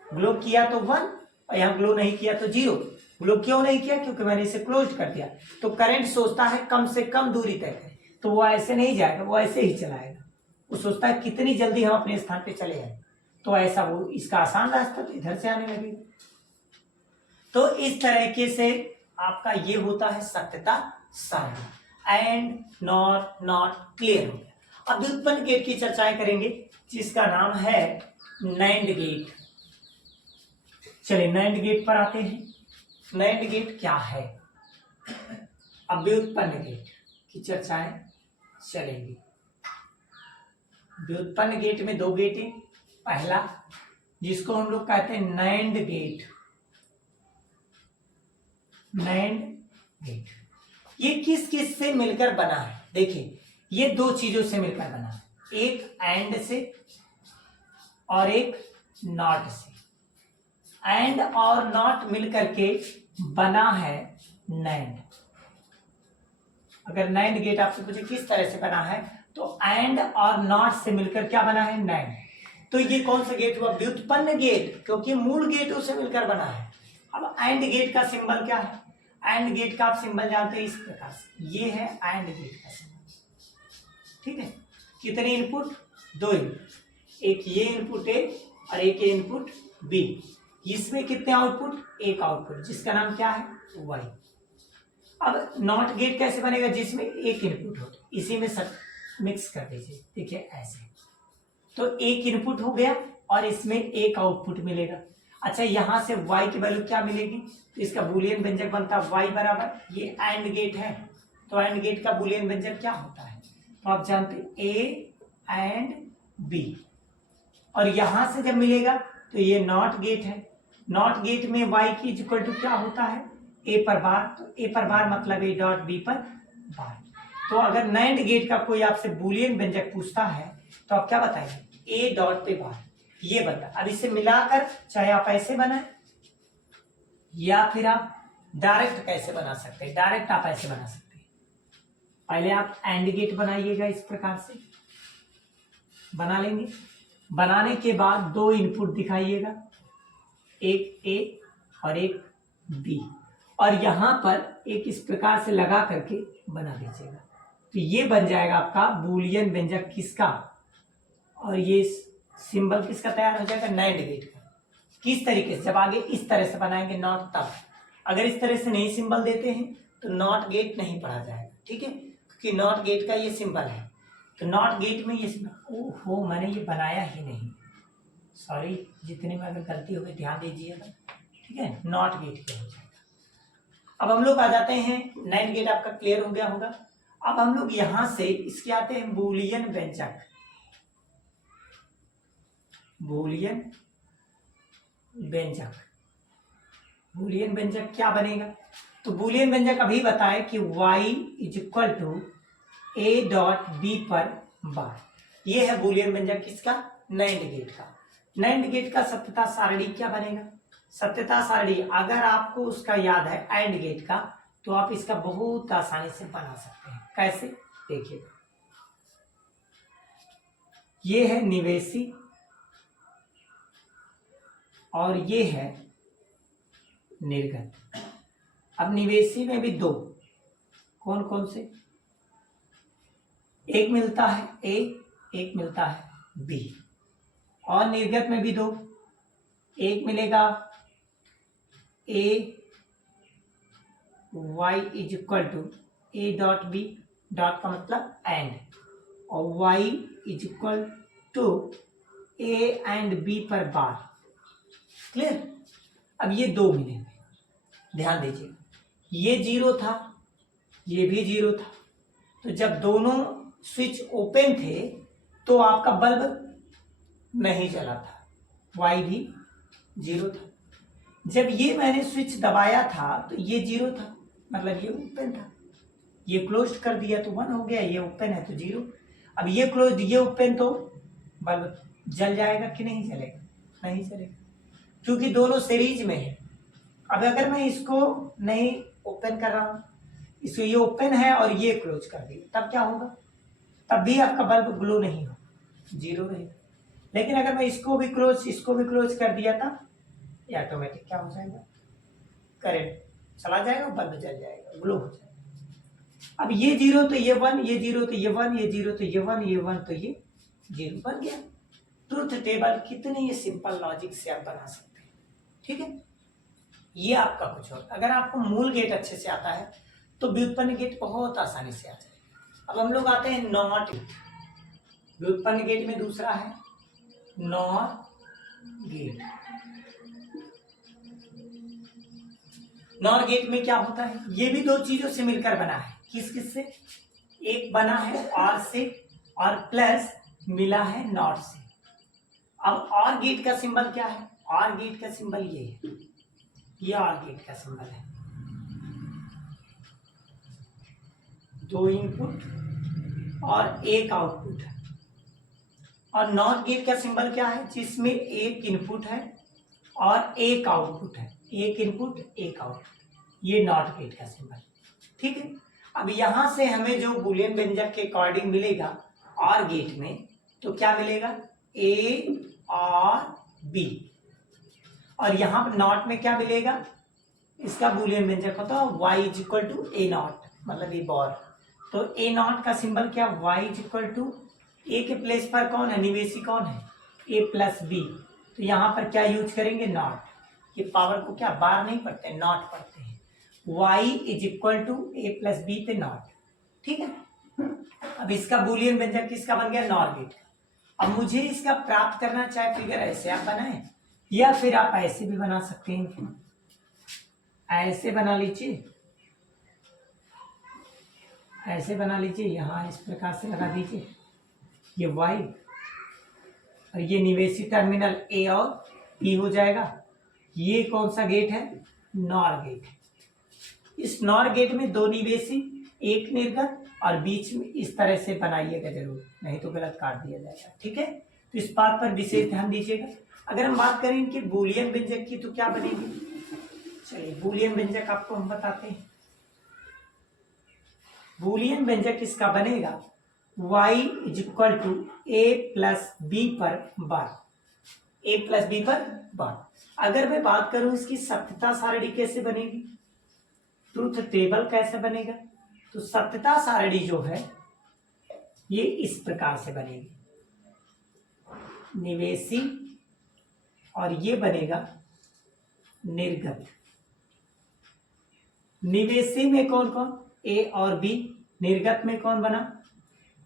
ग्लो किया तो 1 और यहाँ ग्लो नहीं किया तो 0। ग्लो क्यों नहीं किया? क्योंकि मैंने इसे क्लोज कर दिया। तो करंट सोचता है कम से कम दूरी तय है, तो वो ऐसे नहीं जाएगा, वो ऐसे ही चलाएगा। वो सोचता है कितनी जल्दी हम अपने स्थान पे चले जाए, तो ऐसा वो इसका आसान रास्ता तो इधर से आने लगेगा। तो इस तरीके से आपका ये होता है सत्यता सारणी। एंड नॉट क्लियर हो गया। अब व्युत्पन्न गेट की चर्चाएं करेंगे, जिसका नाम है नैंड गेट। चलिए नैंड गेट पर आते हैं। नैंड गेट क्या है? अब व्युत्पन्न गेट की चर्चाएं चलेंगी। व्युत्पन्न गेट में 2 गेट हैं। पहला जिसको हम लोग कहते हैं नैंड गेट। नैंड गेट ये किस किस से मिलकर बना है? देखिए ये 2 चीजों से मिलकर बना है, एक एंड से और एक नॉट से। एंड और नॉट मिलकर के बना है नैंड। अगर नैंड गेट आपसे पूछे किस तरह से बना है, तो एंड और नॉट से मिलकर क्या बना है? नैंड। तो ये कौन सा गेट हुआ? व्युत्पन्न गेट, क्योंकि मूल गेटों से मिलकर बना है। अब एंड गेट का सिंबल क्या है? एंड गेट का आप सिंबल जानते हैं इस प्रकार से, ये है एंड गेट का सिंबल। ठीक है, कितने इनपुट? 2 इनपुट, एक ये इनपुट ए और एक ये इनपुट बी। इसमें कितने आउटपुट? एक आउटपुट, जिसका नाम क्या है? वाई। अब नॉट गेट कैसे बनेगा? जिसमें एक इनपुट हो, इसी में सब मिक्स कर दीजिए। देखिए ऐसे, तो एक इनपुट हो गया और इसमें एक आउटपुट मिलेगा। अच्छा, यहां से y की वैल्यू क्या मिलेगी? तो इसका बूलियन व्यंजक बनता है y बराबर, ये एंड गेट है, तो एंड गेट का बूलियन व्यंजक क्या होता है? तो आप जानते हैं a एंड b। और यहां से जब मिलेगा तो ये नॉट गेट है। नॉट गेट में y की इक्वल टू क्या होता है? a पर बार। तो a पर बार मतलब a डॉट b पर बार। तो अगर नैंड गेट का कोई आपसे बूलियन व्यंजक पूछता है तो आप क्या बताएंगे? a डॉट पे बार, ये बता। अब इसे मिलाकर चाहे आप ऐसे बनाए या फिर आप डायरेक्ट कैसे बना सकते हैं? डायरेक्ट आप ऐसे बना सकते हैं। पहले आप एंड गेट बनाइएगा, इस प्रकार से बना लेंगे। बनाने के बाद 2 इनपुट दिखाइएगा, एक ए और एक बी, और यहां पर एक इस प्रकार से लगा करके बना दीजिएगा। तो ये बन जाएगा आपका बूलियन व्यंजक किसका? और ये सिंबल किसका तैयार हो जाएगा? नैंड गेट का। किस तरीके से? जब आगे इस तरह से बनाएंगे नॉट, तब। अगर इस तरह से नहीं सिंबल देते हैं तो नॉट गेट नहीं पढ़ा जाएगा। ठीक है, क्योंकि नॉट गेट का ये सिंबल है। तो नॉट गेट में ये सिंबल, ओहो मैंने ये बनाया ही नहीं, सॉरी, जितने में अगर गलती हो गई ध्यान दीजिएगा। ठीक है, नॉट गेट क्या हो जाएगा। अब हम लोग आ जाते हैं, नैंड गेट आपका क्लियर हो गया होगा। अब हम लोग यहां से इसके आते हैं बूलियन व्यंजक। बूलियन व्यंजक, बूलियन व्यंजक क्या बनेगा? तो बूलियन व्यंजक अभी बताए कि y is equal to a dot B पर बार। ये है बूलियन व्यंजक किसका? नैंड गेट का। नैंड गेट का सत्यता सारणी क्या बनेगा? सत्यता सारणी अगर आपको उसका याद है एंड गेट का, तो आप इसका बहुत आसानी से बना सकते हैं। कैसे? देखिए, ये है निवेशी और ये है निर्गत। अब निवेशी में भी 2, कौन कौन से? एक मिलता है ए, एक मिलता है बी। और निर्गत में भी 2, एक मिलेगा A Y is equal to A dot B, dot का मतलब एंड, और Y is equal to A and B पर बार। क्लियर? अब ये 2 मिलेंगे, ध्यान दीजिए, ये 0 था, ये भी 0 था। तो जब दोनों स्विच ओपन थे तो आपका बल्ब नहीं जला था, वाई भी 0 था। जब ये मैंने स्विच दबाया था तो ये 0 था, मतलब ये ओपन था। ये क्लोज कर दिया तो 1 हो गया, ये ओपन है तो 0। अब ये क्लोज, ये ओपन, तो बल्ब जल जाएगा कि नहीं जलेगा? नहीं जलेगा, क्योंकि दोनों सीरीज में है। अब अगर मैं इसको नहीं ओपन कर रहा हूं इसको ये ओपन है और ये क्लोज कर दिया, तब क्या होगा? तब भी आपका बल्ब ग्लो नहीं होगा, जीरो रहेगा। लेकिन अगर मैं इसको भी क्लोज कर दिया था, ये ऑटोमेटिक क्या हो जाएगा? करंट चला जाएगा, बल्ब जल जाएगा, ग्लो हो जाएगा। अब ये जीरो तो ये वन, ये जीरो तो ये वन, ये जीरो तो ये वन, ये वन तो ये जीरो बन गया। ट्रुथ टेबल कितने ये सिंपल लॉजिक से आप बना सकते हैं, ठीक है। ये आपका कुछ और, अगर आपको मूल गेट अच्छे से आता है तो व्युत्पन्न गेट बहुत आसानी से आ जाएगा। अब हम लोग आते हैं नॉट गेट। व्युत्पन्न गेट में दूसरा है नॉट गेट। नॉर गेट में क्या होता है? ये भी दो चीजों से मिलकर बना है। किस किस से? एक बना है और से, और प्लस मिला है नॉट से। अब और गेट का सिंबल क्या है? और गेट का सिंबल ये है, ये और गेट का सिंबल है। दो इनपुट और एक आउटपुट है। और नॉट गेट का सिंबल क्या है? जिसमें एक इनपुट है और एक आउटपुट है, एक इनपुट एक आउटपुट, ये नॉट गेट का सिंबल, ठीक है। अब यहां से हमें जो बूलियन व्यंजक के अकॉर्डिंग मिलेगा और गेट में, तो क्या मिलेगा? ए और बी। और यहां पर नॉट में क्या मिलेगा? इसका बूलियन व्यंजक होता है y is equal to A not, मतलब ए बॉर। तो ए नॉट का सिंबल क्या? y is equal to A के प्लेस पर कौन है? निवेशी कौन है? A plus B. तो यहाँ पर क्या यूज करेंगे? नॉट। ये पावर को क्या बार नहीं पढ़ते, नॉट पढ़ते हैं। y is equal to A plus B पे नॉट, ठीक है। अब इसका बूलियन व्यंजक किसका बन गया? नॉर गेट का। अब मुझे इसका प्राप्त करना, चाहे फिगर ऐसे आप बनाएं या फिर आप ऐसे भी बना सकते हैं। ऐसे बना लीजिए, ऐसे बना लीजिए, यहां इस प्रकार से लगा दीजिए, ये y और ये निवेशी टर्मिनल ए और बी हो जाएगा। ये कौन सा गेट है? NOR gate. इस नॉर गेट में दो निवेशी, एक निर्गत, और बीच में इस तरह से बनाइएगा जरूर, नहीं तो गलत काट दिया जाएगा, ठीक है। तो इस बात पर विशेष ध्यान दीजिएगा। अगर हम बात करें इनकी बूलियन व्यंजक की तो क्या बनेगी? चलिए बूलियन व्यंजक आपको हम बताते हैं। बूलियन व्यंजक इसका बनेगा y is equal to A plus B पर बार, ए प्लस बी पर बार। अगर मैं बात करूं इसकी सत्यता सारणी कैसे बनेगी, ट्रुथ टेबल कैसे बनेगा, तो सत्यता सारणी जो है ये इस प्रकार से बनेगी, निवेशी और ये बनेगा निर्गत। निवेशी में कौन कौन? ए और बी। निर्गत में कौन बना?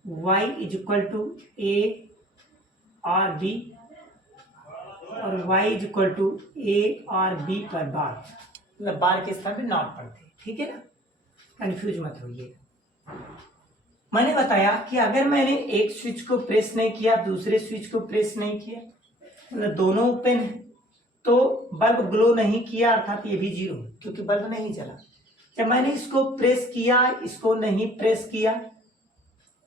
y इज इक्वल टू ए और बी, और y इज इक्वल टू ए और बी पर बार, मतलब बार के स्थान पे नॉट पढ़ते हैं, ठीक है ना, कंफ्यूज मत होइएगा। मैंने बताया कि अगर मैंने एक स्विच को प्रेस नहीं किया, दूसरे स्विच को प्रेस नहीं किया, मतलब दोनों ओपन है, तो बल्ब ग्लो नहीं किया, अर्थात ये भी जीरो, क्योंकि बल्ब नहीं जला। जब मैंने इसको प्रेस किया, इसको नहीं प्रेस किया,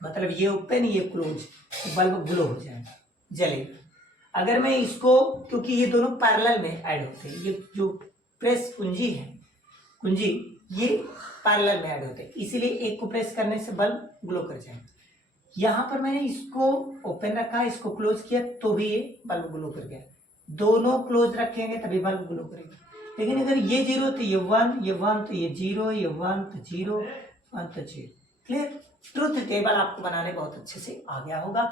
मतलब ये ओपन ये क्लोज, तो बल्ब ग्लो हो जाएगा, जलेगा। अगर मैं इसको, क्योंकि ये दोनों पैरेलल में ऐड होते हैं, ये जो प्रेस कुंजी है, कुंजी ये पैरेलल में ऐड होते हैं, इसीलिए एक को प्रेस करने से बल्ब ग्लो कर जाएगा। यहाँ पर मैंने इसको ओपन रखा, इसको क्लोज किया, तो भी ये बल्ब ग्लो कर गया। दोनों क्लोज रखेंगे तभी बल्ब ग्लो करेगा। लेकिन अगर ये जीरो तो ये वन, ये वन तो ये जीरो, ये वन तो जीरो, वन तो जीरो। क्लियर? ट्रुथ टेबल आपको बनाने बहुत अच्छे से आ गया होगा,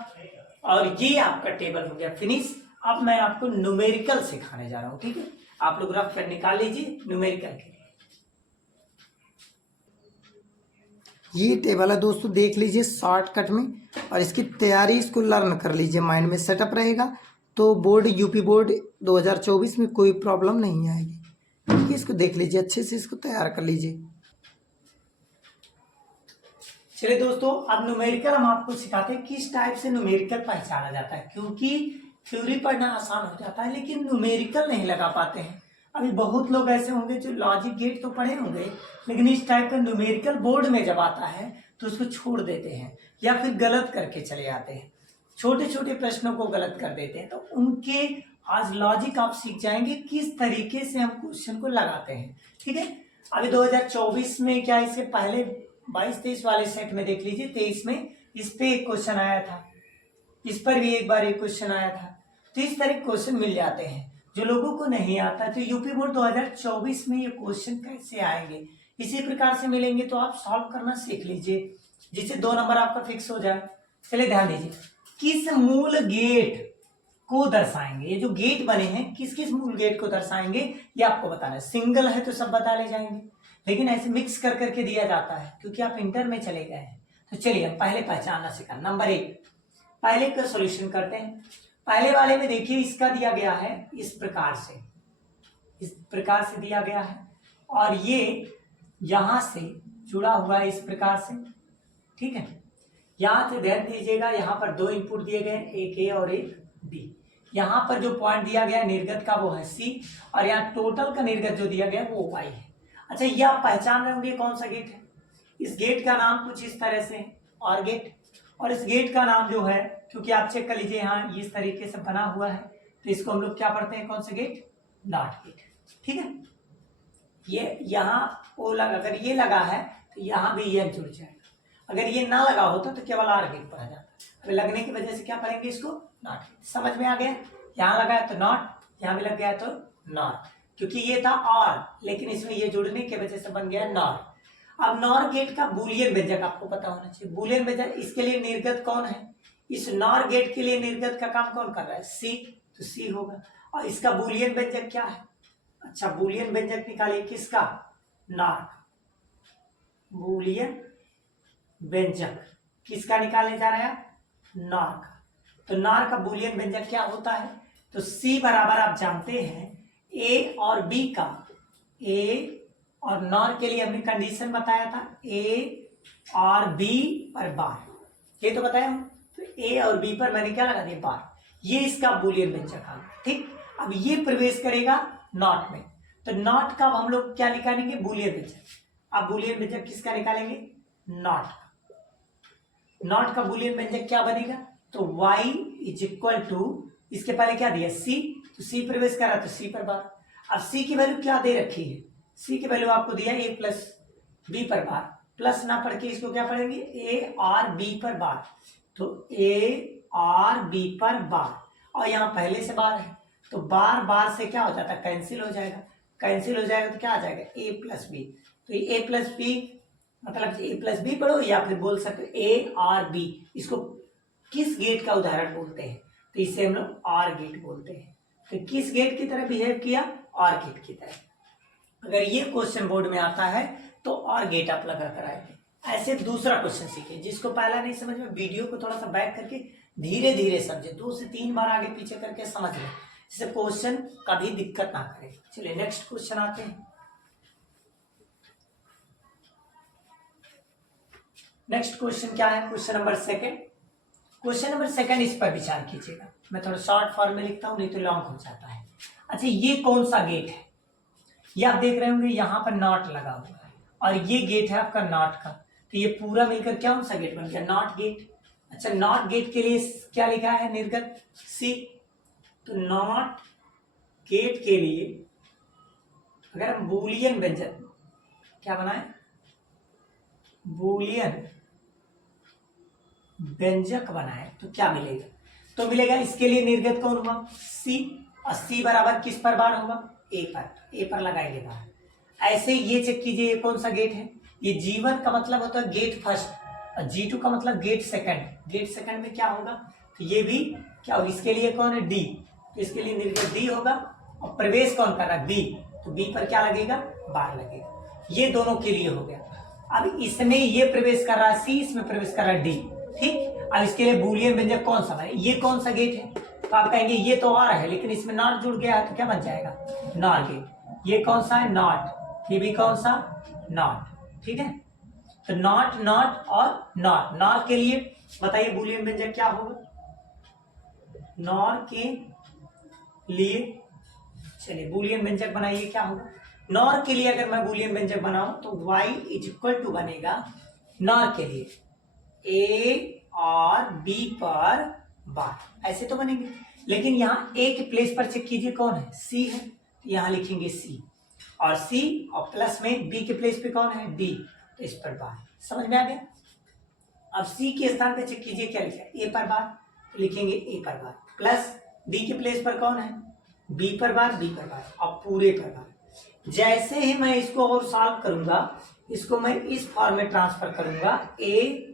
और ये आपका टेबल हो गया फिनिश। अब मैं आपको न्यूमेरिकल सिखाने जा रहा हूँ, ठीक है। आप लोग रफ पेन निकाल लीजिए न्यूमेरिकल के लिए। ये टेबल है दोस्तों, देख लीजिए शॉर्टकट में, और इसकी तैयारी इसको लर्न कर लीजिए, माइंड में सेटअप रहेगा, तो बोर्ड यूपी बोर्ड 2024 में कोई प्रॉब्लम नहीं आएगी, ठीक है। इसको देख लीजिए अच्छे से, इसको तैयार कर लीजिए। चलिए दोस्तों, अब न्यूमेरिकल हम आपको सिखाते हैं किस टाइप से न्यूमेरिकल पहचाना जाता है, क्योंकि थ्योरी पढ़ना आसान हो जाता है लेकिन न्यूमेरिकल नहीं लगा पाते हैं। अभी बहुत लोग ऐसे होंगे जो लॉजिक गेट तो पढ़े होंगे, लेकिन इस टाइप का न्यूमेरिकल बोर्ड में जब आता है तो उसको छोड़ देते हैं या फिर गलत करके चले आते हैं, छोटे छोटे प्रश्नों को गलत कर देते हैं। तो उनके आज लॉजिक आप सीख जाएंगे किस तरीके से हम क्वेश्चन को लगाते हैं, ठीक है। अभी 2024 में क्या इससे पहले 22-23 वाले सेट में देख लीजिए, 23 में इस पे एक क्वेश्चन आया था, इस पर भी एक बार एक क्वेश्चन आया था। तो इस तरह के क्वेश्चन मिल जाते हैं जो लोगों को नहीं आता। तो यूपी बोर्ड 2024 में ये क्वेश्चन कैसे आएंगे, इसी प्रकार से मिलेंगे तो आप सॉल्व करना सीख लीजिए, जिससे 2 नंबर आपका फिक्स हो जाए। चलिए ध्यान दीजिए, किस मूल गेट को दर्शाएंगे, ये जो गेट बने हैं किस किस मूल गेट को दर्शाएंगे ये आपको बताना है। सिंगल है तो सब बता ले जाएंगे, लेकिन ऐसे मिक्स कर करके दिया जाता है क्योंकि आप इंटर में चले गए हैं। तो चलिए हम पहले पहचानना सीखा। नंबर 1, पहले का सॉल्यूशन करते हैं। पहले वाले में देखिए इसका दिया गया है इस प्रकार से, इस प्रकार से दिया गया है और ये यहां से जुड़ा हुआ है इस प्रकार से, ठीक है। यहां से ध्यान दीजिएगा, यहाँ पर 2 इनपुट दिए गए, एक ए और एक बी। यहाँ पर जो पॉइंट दिया गया निर्गत का वो है सी, और यहाँ टोटल का निर्गत जो दिया गया वो वाई है। अच्छा, ये आप पहचान रहे होंगे कौन सा गेट है। इस गेट का नाम कुछ इस तरह से और गेट, और इस गेट का नाम जो है, क्योंकि आप चेक कर लीजिए यहाँ इस तरीके से बना हुआ है, तो इसको हम लोग क्या पढ़ते हैं, कौन सा गेट, नॉट गेट, ठीक है। ये यहाँ ओ लगा, अगर ये लगा है तो यहाँ भी ये जुड़ जाएगा। अगर ये ना लगा होता तो केवल आर गेट पढ़ा जाता। अभी लगने की वजह से क्या पढ़ेंगे इसको, नॉट गेट। समझ में आ गया, यहाँ लगा है तो नॉट, यहाँ भी लग गया है तो नॉट, क्योंकि ये था और, लेकिन इसमें ये जुड़ने की वजह से बन गया नॉट। अब नॉर गेट का बूलियन व्यंजक आपको पता होना चाहिए। बूलियन व्यंजक, इसके लिए निर्गत कौन है, इस नॉर गेट के लिए निर्गत का काम कौन कर रहा है, सी, तो सी होगा। और इसका बूलियन व्यंजक क्या है, अच्छा बूलियन व्यंजक निकालिए किसका, नॉर, बूलियन व्यंजक किसका निकालने जा रहे हैं, नॉर का। तो नॉर का बूलियन व्यंजक क्या होता है, तो सी बराबर आप जानते हैं ए और बी का, ए और नॉर के लिए हमने कंडीशन बताया था ए और बी पर बार, ये तो बताया हूं। तो ए और बी पर मैंने क्या लगा दिया, बार, ये इसका बूलियन व्यंजक आ गया, ठीक। अब ये प्रवेश करेगा नॉट में, तो नॉट का हम लोग क्या निकालेंगे, बूलियन व्यंजक। अब बूलियन व्यंजक किसका निकालेंगे, नॉट का। नॉट का बूलियन व्यंजक क्या बनेगा, तो y इज इक्वल टू, इसके पहले क्या दिया c, तो c प्रवेश करा तो c पर बार। अब c की वैल्यू क्या दे रखी है, c की वैल्यू आपको दिया a प्लस बी पर बार, प्लस ना पढ़ के इसको क्या पढ़ेंगे, a और b पर बार, तो a और b पर बार, और यहाँ पहले से बार है तो बार बार से क्या हो जाता है, कैंसिल हो जाएगा, कैंसिल हो जाएगा तो क्या आ जाएगा, a प्लस बी। तो ये a प्लस बी मतलब ए प्लस बी पढ़ो, या फिर बोल सकते ए और बी, इसको किस गेट का उदाहरण बोलते हैं, तो इसे हम लोग और गेट बोलते हैं। तो किस गेट की तरह बिहेव किया, और गेट की तरह। अगर ये क्वेश्चन बोर्ड में आता है तो और गेट आप लगा कर आएंगे। ऐसे दूसरा क्वेश्चन सीखे, जिसको पहला नहीं समझ में, वीडियो को थोड़ा सा बैक करके धीरे धीरे समझे, 2 से 3 बार आगे पीछे करके समझ लें, जिससे क्वेश्चन कभी दिक्कत ना करे। चलिए नेक्स्ट क्वेश्चन आते हैं। नेक्स्ट क्वेश्चन क्या है, क्वेश्चन नंबर 2। क्वेश्चन नंबर 2 इस पर विचार कीजिएगा, मैं थोड़ा शॉर्ट फॉर्म में लिखता हूं नहीं तो लॉन्ग हो जाता है। अच्छा, ये कौन सा गेट है, ये आप देख रहे होंगे यहाँ पर नॉट लगा हुआ है, और ये गेट है आपका नॉट का, तो ये पूरा मिलकर क्या कौन सा गेट बन गया, नॉट गेट। अच्छा, नॉट गेट के लिए क्या लिखा है, निर्गत सी, तो नॉट गेट के लिए अगर हम बूलियन व्यंजक क्या बनाए, बूलियन व्यंजक बनाए तो क्या मिलेगा, तो मिलेगा इसके लिए निर्गत कौन हुआ, सी, और सी बराबर किस पर बार होगा, ए पर, ए पर लगाएंगे बार। ऐसे ये चेक कीजिए ये कौन सा गेट है, ये G1 का मतलब होता है गेट फर्स्ट, और G2 का मतलब गेट सेकंड। गेट सेकंड में क्या होगा, तो ये भी क्या होगा, इसके लिए कौन है डी, तो इसके लिए निर्गत डी होगा, और प्रवेश कौन कर रहा है बी, तो बी पर क्या लगेगा, बार लगेगा। ये दोनों के लिए हो गया। अब इसमें ये प्रवेश कर रहा है सी, इसमें प्रवेश कर रहा है डी, ठीक। अब इसके लिए बूलियन व्यंजक कौन सा है, ये कौन सा गेट है, तो आप कहेंगे ये तो और है लेकिन इसमें नॉट जुड़ गया है तो क्या बन जाएगा, नॉर गेट। ये कौन सा है, नॉट, ये भी कौन सा, नॉट, ठीक है। तो नॉट, नॉट और नॉर, नॉर के लिए बताइए बूलियन व्यंजक क्या होगा, नॉर के लिए, चलिए बूलियन व्यंजक बनाइए क्या होगा। नॉर के लिए अगर मैं बूलियन व्यंजक बनाऊं तो y इज इक्वल टू बनेगा नॉर के लिए a और b पर बार, ऐसे तो बनेंगे। लेकिन यहाँ a के प्लेस पर चेक कीजिए कौन है, c है, यहाँ लिखेंगे c, और सी, और प्लस में बी के प्लेस पे कौन है, डी, तो इस पर बार। समझ में आ गया। अब सी के स्थान पे चेक कीजिए क्या लिखा है, ए पर बार, तो लिखेंगे ए पर बार, प्लस डी के प्लेस पर कौन है, बी पर बार, बी पर बार, और पूरे पर बार। जैसे ही मैं इसको और सॉल्व करूंगा, इसको मैं इस फॉर्म में ट्रांसफर करूंगा, ए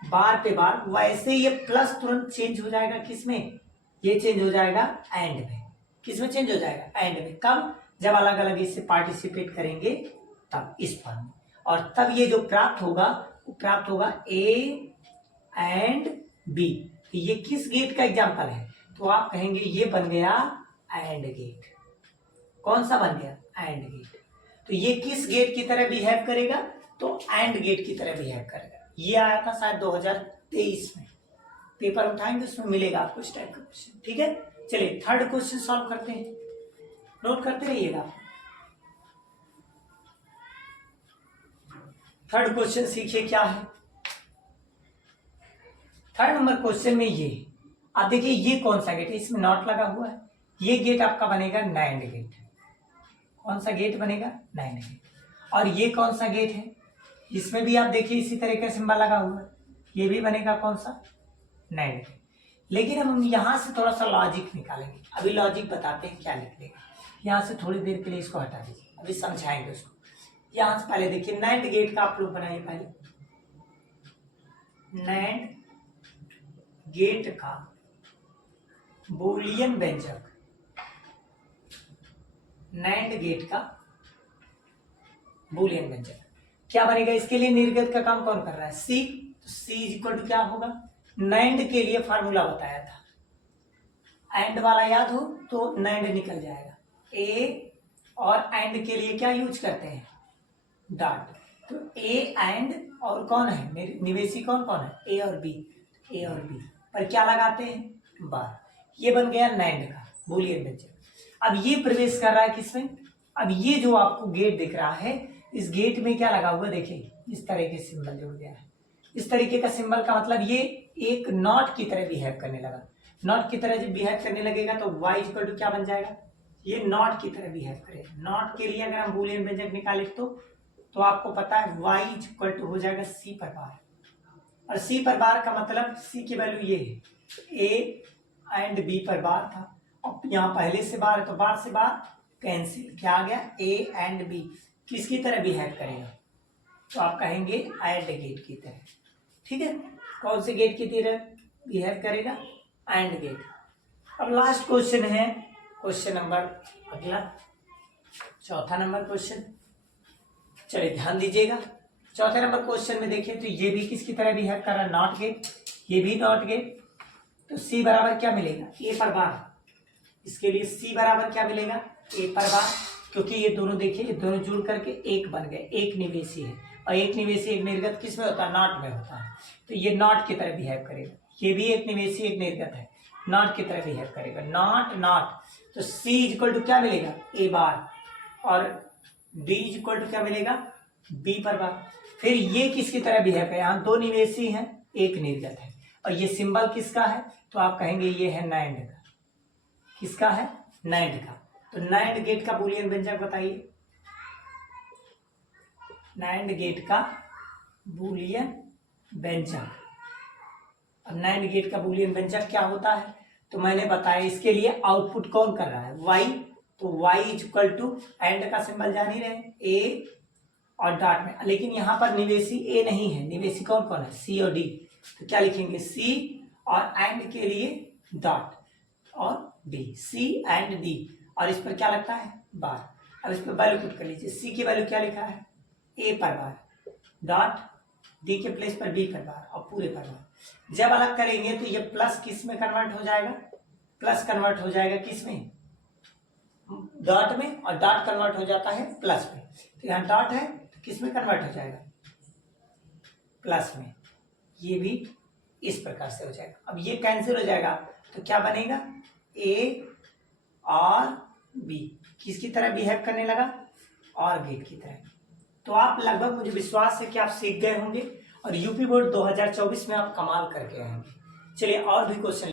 बार पे बार, वैसे ये प्लस तुरंत चेंज हो जाएगा किसमें, ये चेंज हो जाएगा एंड में। किसमें चेंज हो जाएगा, एंड में। कब, जब अलग अलग इससे पार्टिसिपेट करेंगे तब, इस फॉर्म में। और तब ये जो प्राप्त होगा वो प्राप्त होगा ए एंड बी। तो ये किस गेट का एग्जांपल है, तो आप कहेंगे ये बन गया एंड गेट। कौन सा बन गया, एंड गेट। तो ये किस गेट की तरह बिहेव करेगा, तो एंड गेट की तरह बिहेव करेगा। ये आया था शायद 2023 में, पेपर उठाएंगे उसमें मिलेगा आपको इस टाइप का क्वेश्चन। ठीक है, चलिए थर्ड क्वेश्चन सॉल्व करते हैं, नोट करते रहिएगा। थर्ड क्वेश्चन सीखिए क्या है। थर्ड नंबर क्वेश्चन में ये, आप देखिए ये कौन सा गेट है, इसमें नॉट लगा हुआ है, ये गेट आपका बनेगा नैंड गेट। कौन सा गेट बनेगा, नैंड गेट। और ये कौन सा गेट है, इसमें भी आप देखिए इसी तरह का सिंबल लगा हुआ है, ये भी बनेगा कौन सा, नैंड गेट। लेकिन हम यहां से थोड़ा सा लॉजिक निकालेंगे। अभी लॉजिक बताते हैं क्या निकलेगा। यहां से थोड़ी देर के लिए इसको हटा दीजिए, अभी समझाएंगे उसको। यहां से पहले देखिए नैंड गेट का आप लोग बनाइए पहले। नैंड गेट का बूलियन व्यंजक, नैंड गेट का बूलियन व्यंजक क्या बनेगा। इसके लिए निर्गत का काम कौन कर रहा है, सी। तो सी इज इक्वल टू क्या होगा, नैंड के लिए फार्मूला बताया था, एंड वाला याद हो तो नैंड निकल जाएगा। ए और एंड के लिए क्या यूज करते हैं, डॉट। तो ए एंड, और कौन है मेरे निवेशी, कौन कौन है, ए और बी। ए और बी पर क्या लगाते हैं, बार। ये बन गया नैंड का बूलियन व्यंजक। अब ये प्रवेश कर रहा है किसमें, अब ये जो आपको गेट दिख रहा है, इस गेट में क्या लगा हुआ, देखिए इस तरह के सिंबल जुड़ गया है। इस तरीके का सिंबल का मतलब ये एक नॉट की तरह बिहेव करने लगा। नॉट की तरह जब बिहेव करने लगेगा तो y इक्वल टू क्या बन जाएगा, ये नॉट की तरह बिहेव करेगा। नॉट के लिए अगर हम बूलियन व्यंजक निकाले तो आपको पता है y इक्वल टू हो जाएगा c पर बार। और c पर बार का मतलब c की वैल्यू ये है, a एंड b पर बार था, और यहाँ पहले से बार है तो बार से बार कैंसिल, क्या आ गया, a एंड b किसकी तरह बिहेव करेगा, तो आप कहेंगे एंड गेट की तरह। ठीक है, कौन से गेट की तरह बिहेव करेगा, एंड गेट। अब लास्ट क्वेश्चन है, क्वेश्चन नंबर अगला चौथा नंबर क्वेश्चन। चलिए ध्यान दीजिएगा, चौथे नंबर क्वेश्चन में देखिए तो ये भी किसकी तरह बिहेव कर रहा है, नॉट गेट, ये भी नॉट गेट। तो सी बराबर क्या मिलेगा, ए पर बार। इसके लिए सी बराबर क्या मिलेगा, ए पर बार, क्योंकि ये दोनों देखिए, ये दोनों जुड़ करके एक बन गए, एक निवेशी है, और एक निवेशी एक निर्गत किस में होता है, नॉट में होता है। तो ये नॉट की तरह बिहेव करेगा, ये भी एक निवेशी एक निर्गत है, नॉट की तरह बिहेव करेगा, नॉट नॉट। तो सी इक्वल टू क्या मिलेगा, ए बार, और डी इक्वल टू क्या मिलेगा, बी पर बार। फिर ये किसकी तरह बिहेव करेगा, यहाँ दो निवेशी हैं एक निर्गत है, और ये सिंबल किसका है, तो आप कहेंगे ये है नैंड का। किसका है, नैंड का। तो नैंड गेट का बूलियन व्यंजक बताइए, नैंड गेट का बूलियन व्यंजक। अब नैंड गेट का बूलियन व्यंजक क्या होता है, तो मैंने बताया इसके लिए आउटपुट कौन कर रहा है, y। तो y इक्वल टू एंड का सिंबल जान ही रहे, a और डॉट में, लेकिन यहाँ पर निवेशी a नहीं है, निवेशी कौन कौन है, c और d। तो क्या लिखेंगे, c और एंड के लिए डॉट और d, c एंड d, और इस पर क्या लगता है, बार। अब इस पर वैल्यू पुट कर लीजिए, c की वैल्यू क्या लिखा है, a पर बार, डॉट d के प्लेस पर b पर बार, और पूरे पर बार। जब अलग करेंगे तो ये प्लस किस में कन्वर्ट हो जाएगा, प्लस कन्वर्ट हो जाएगा किस में, डॉट में, और डॉट कन्वर्ट हो जाता है प्लस में। तो यहाँ डॉट है तो किस में कन्वर्ट हो जाएगा, प्लस में। ये भी इस प्रकार से हो जाएगा। अब ये कैंसिल हो जाएगा तो क्या बनेगा, ए और बी किसकी तरह बिहेव करने लगा, और गेट की तरह। तो आप लगभग, मुझे विश्वास है कि आप सीख गए होंगे, और यूपी बोर्ड 2024 में आप कमाल करके आएंगे। चलिए और भी क्वेश्चन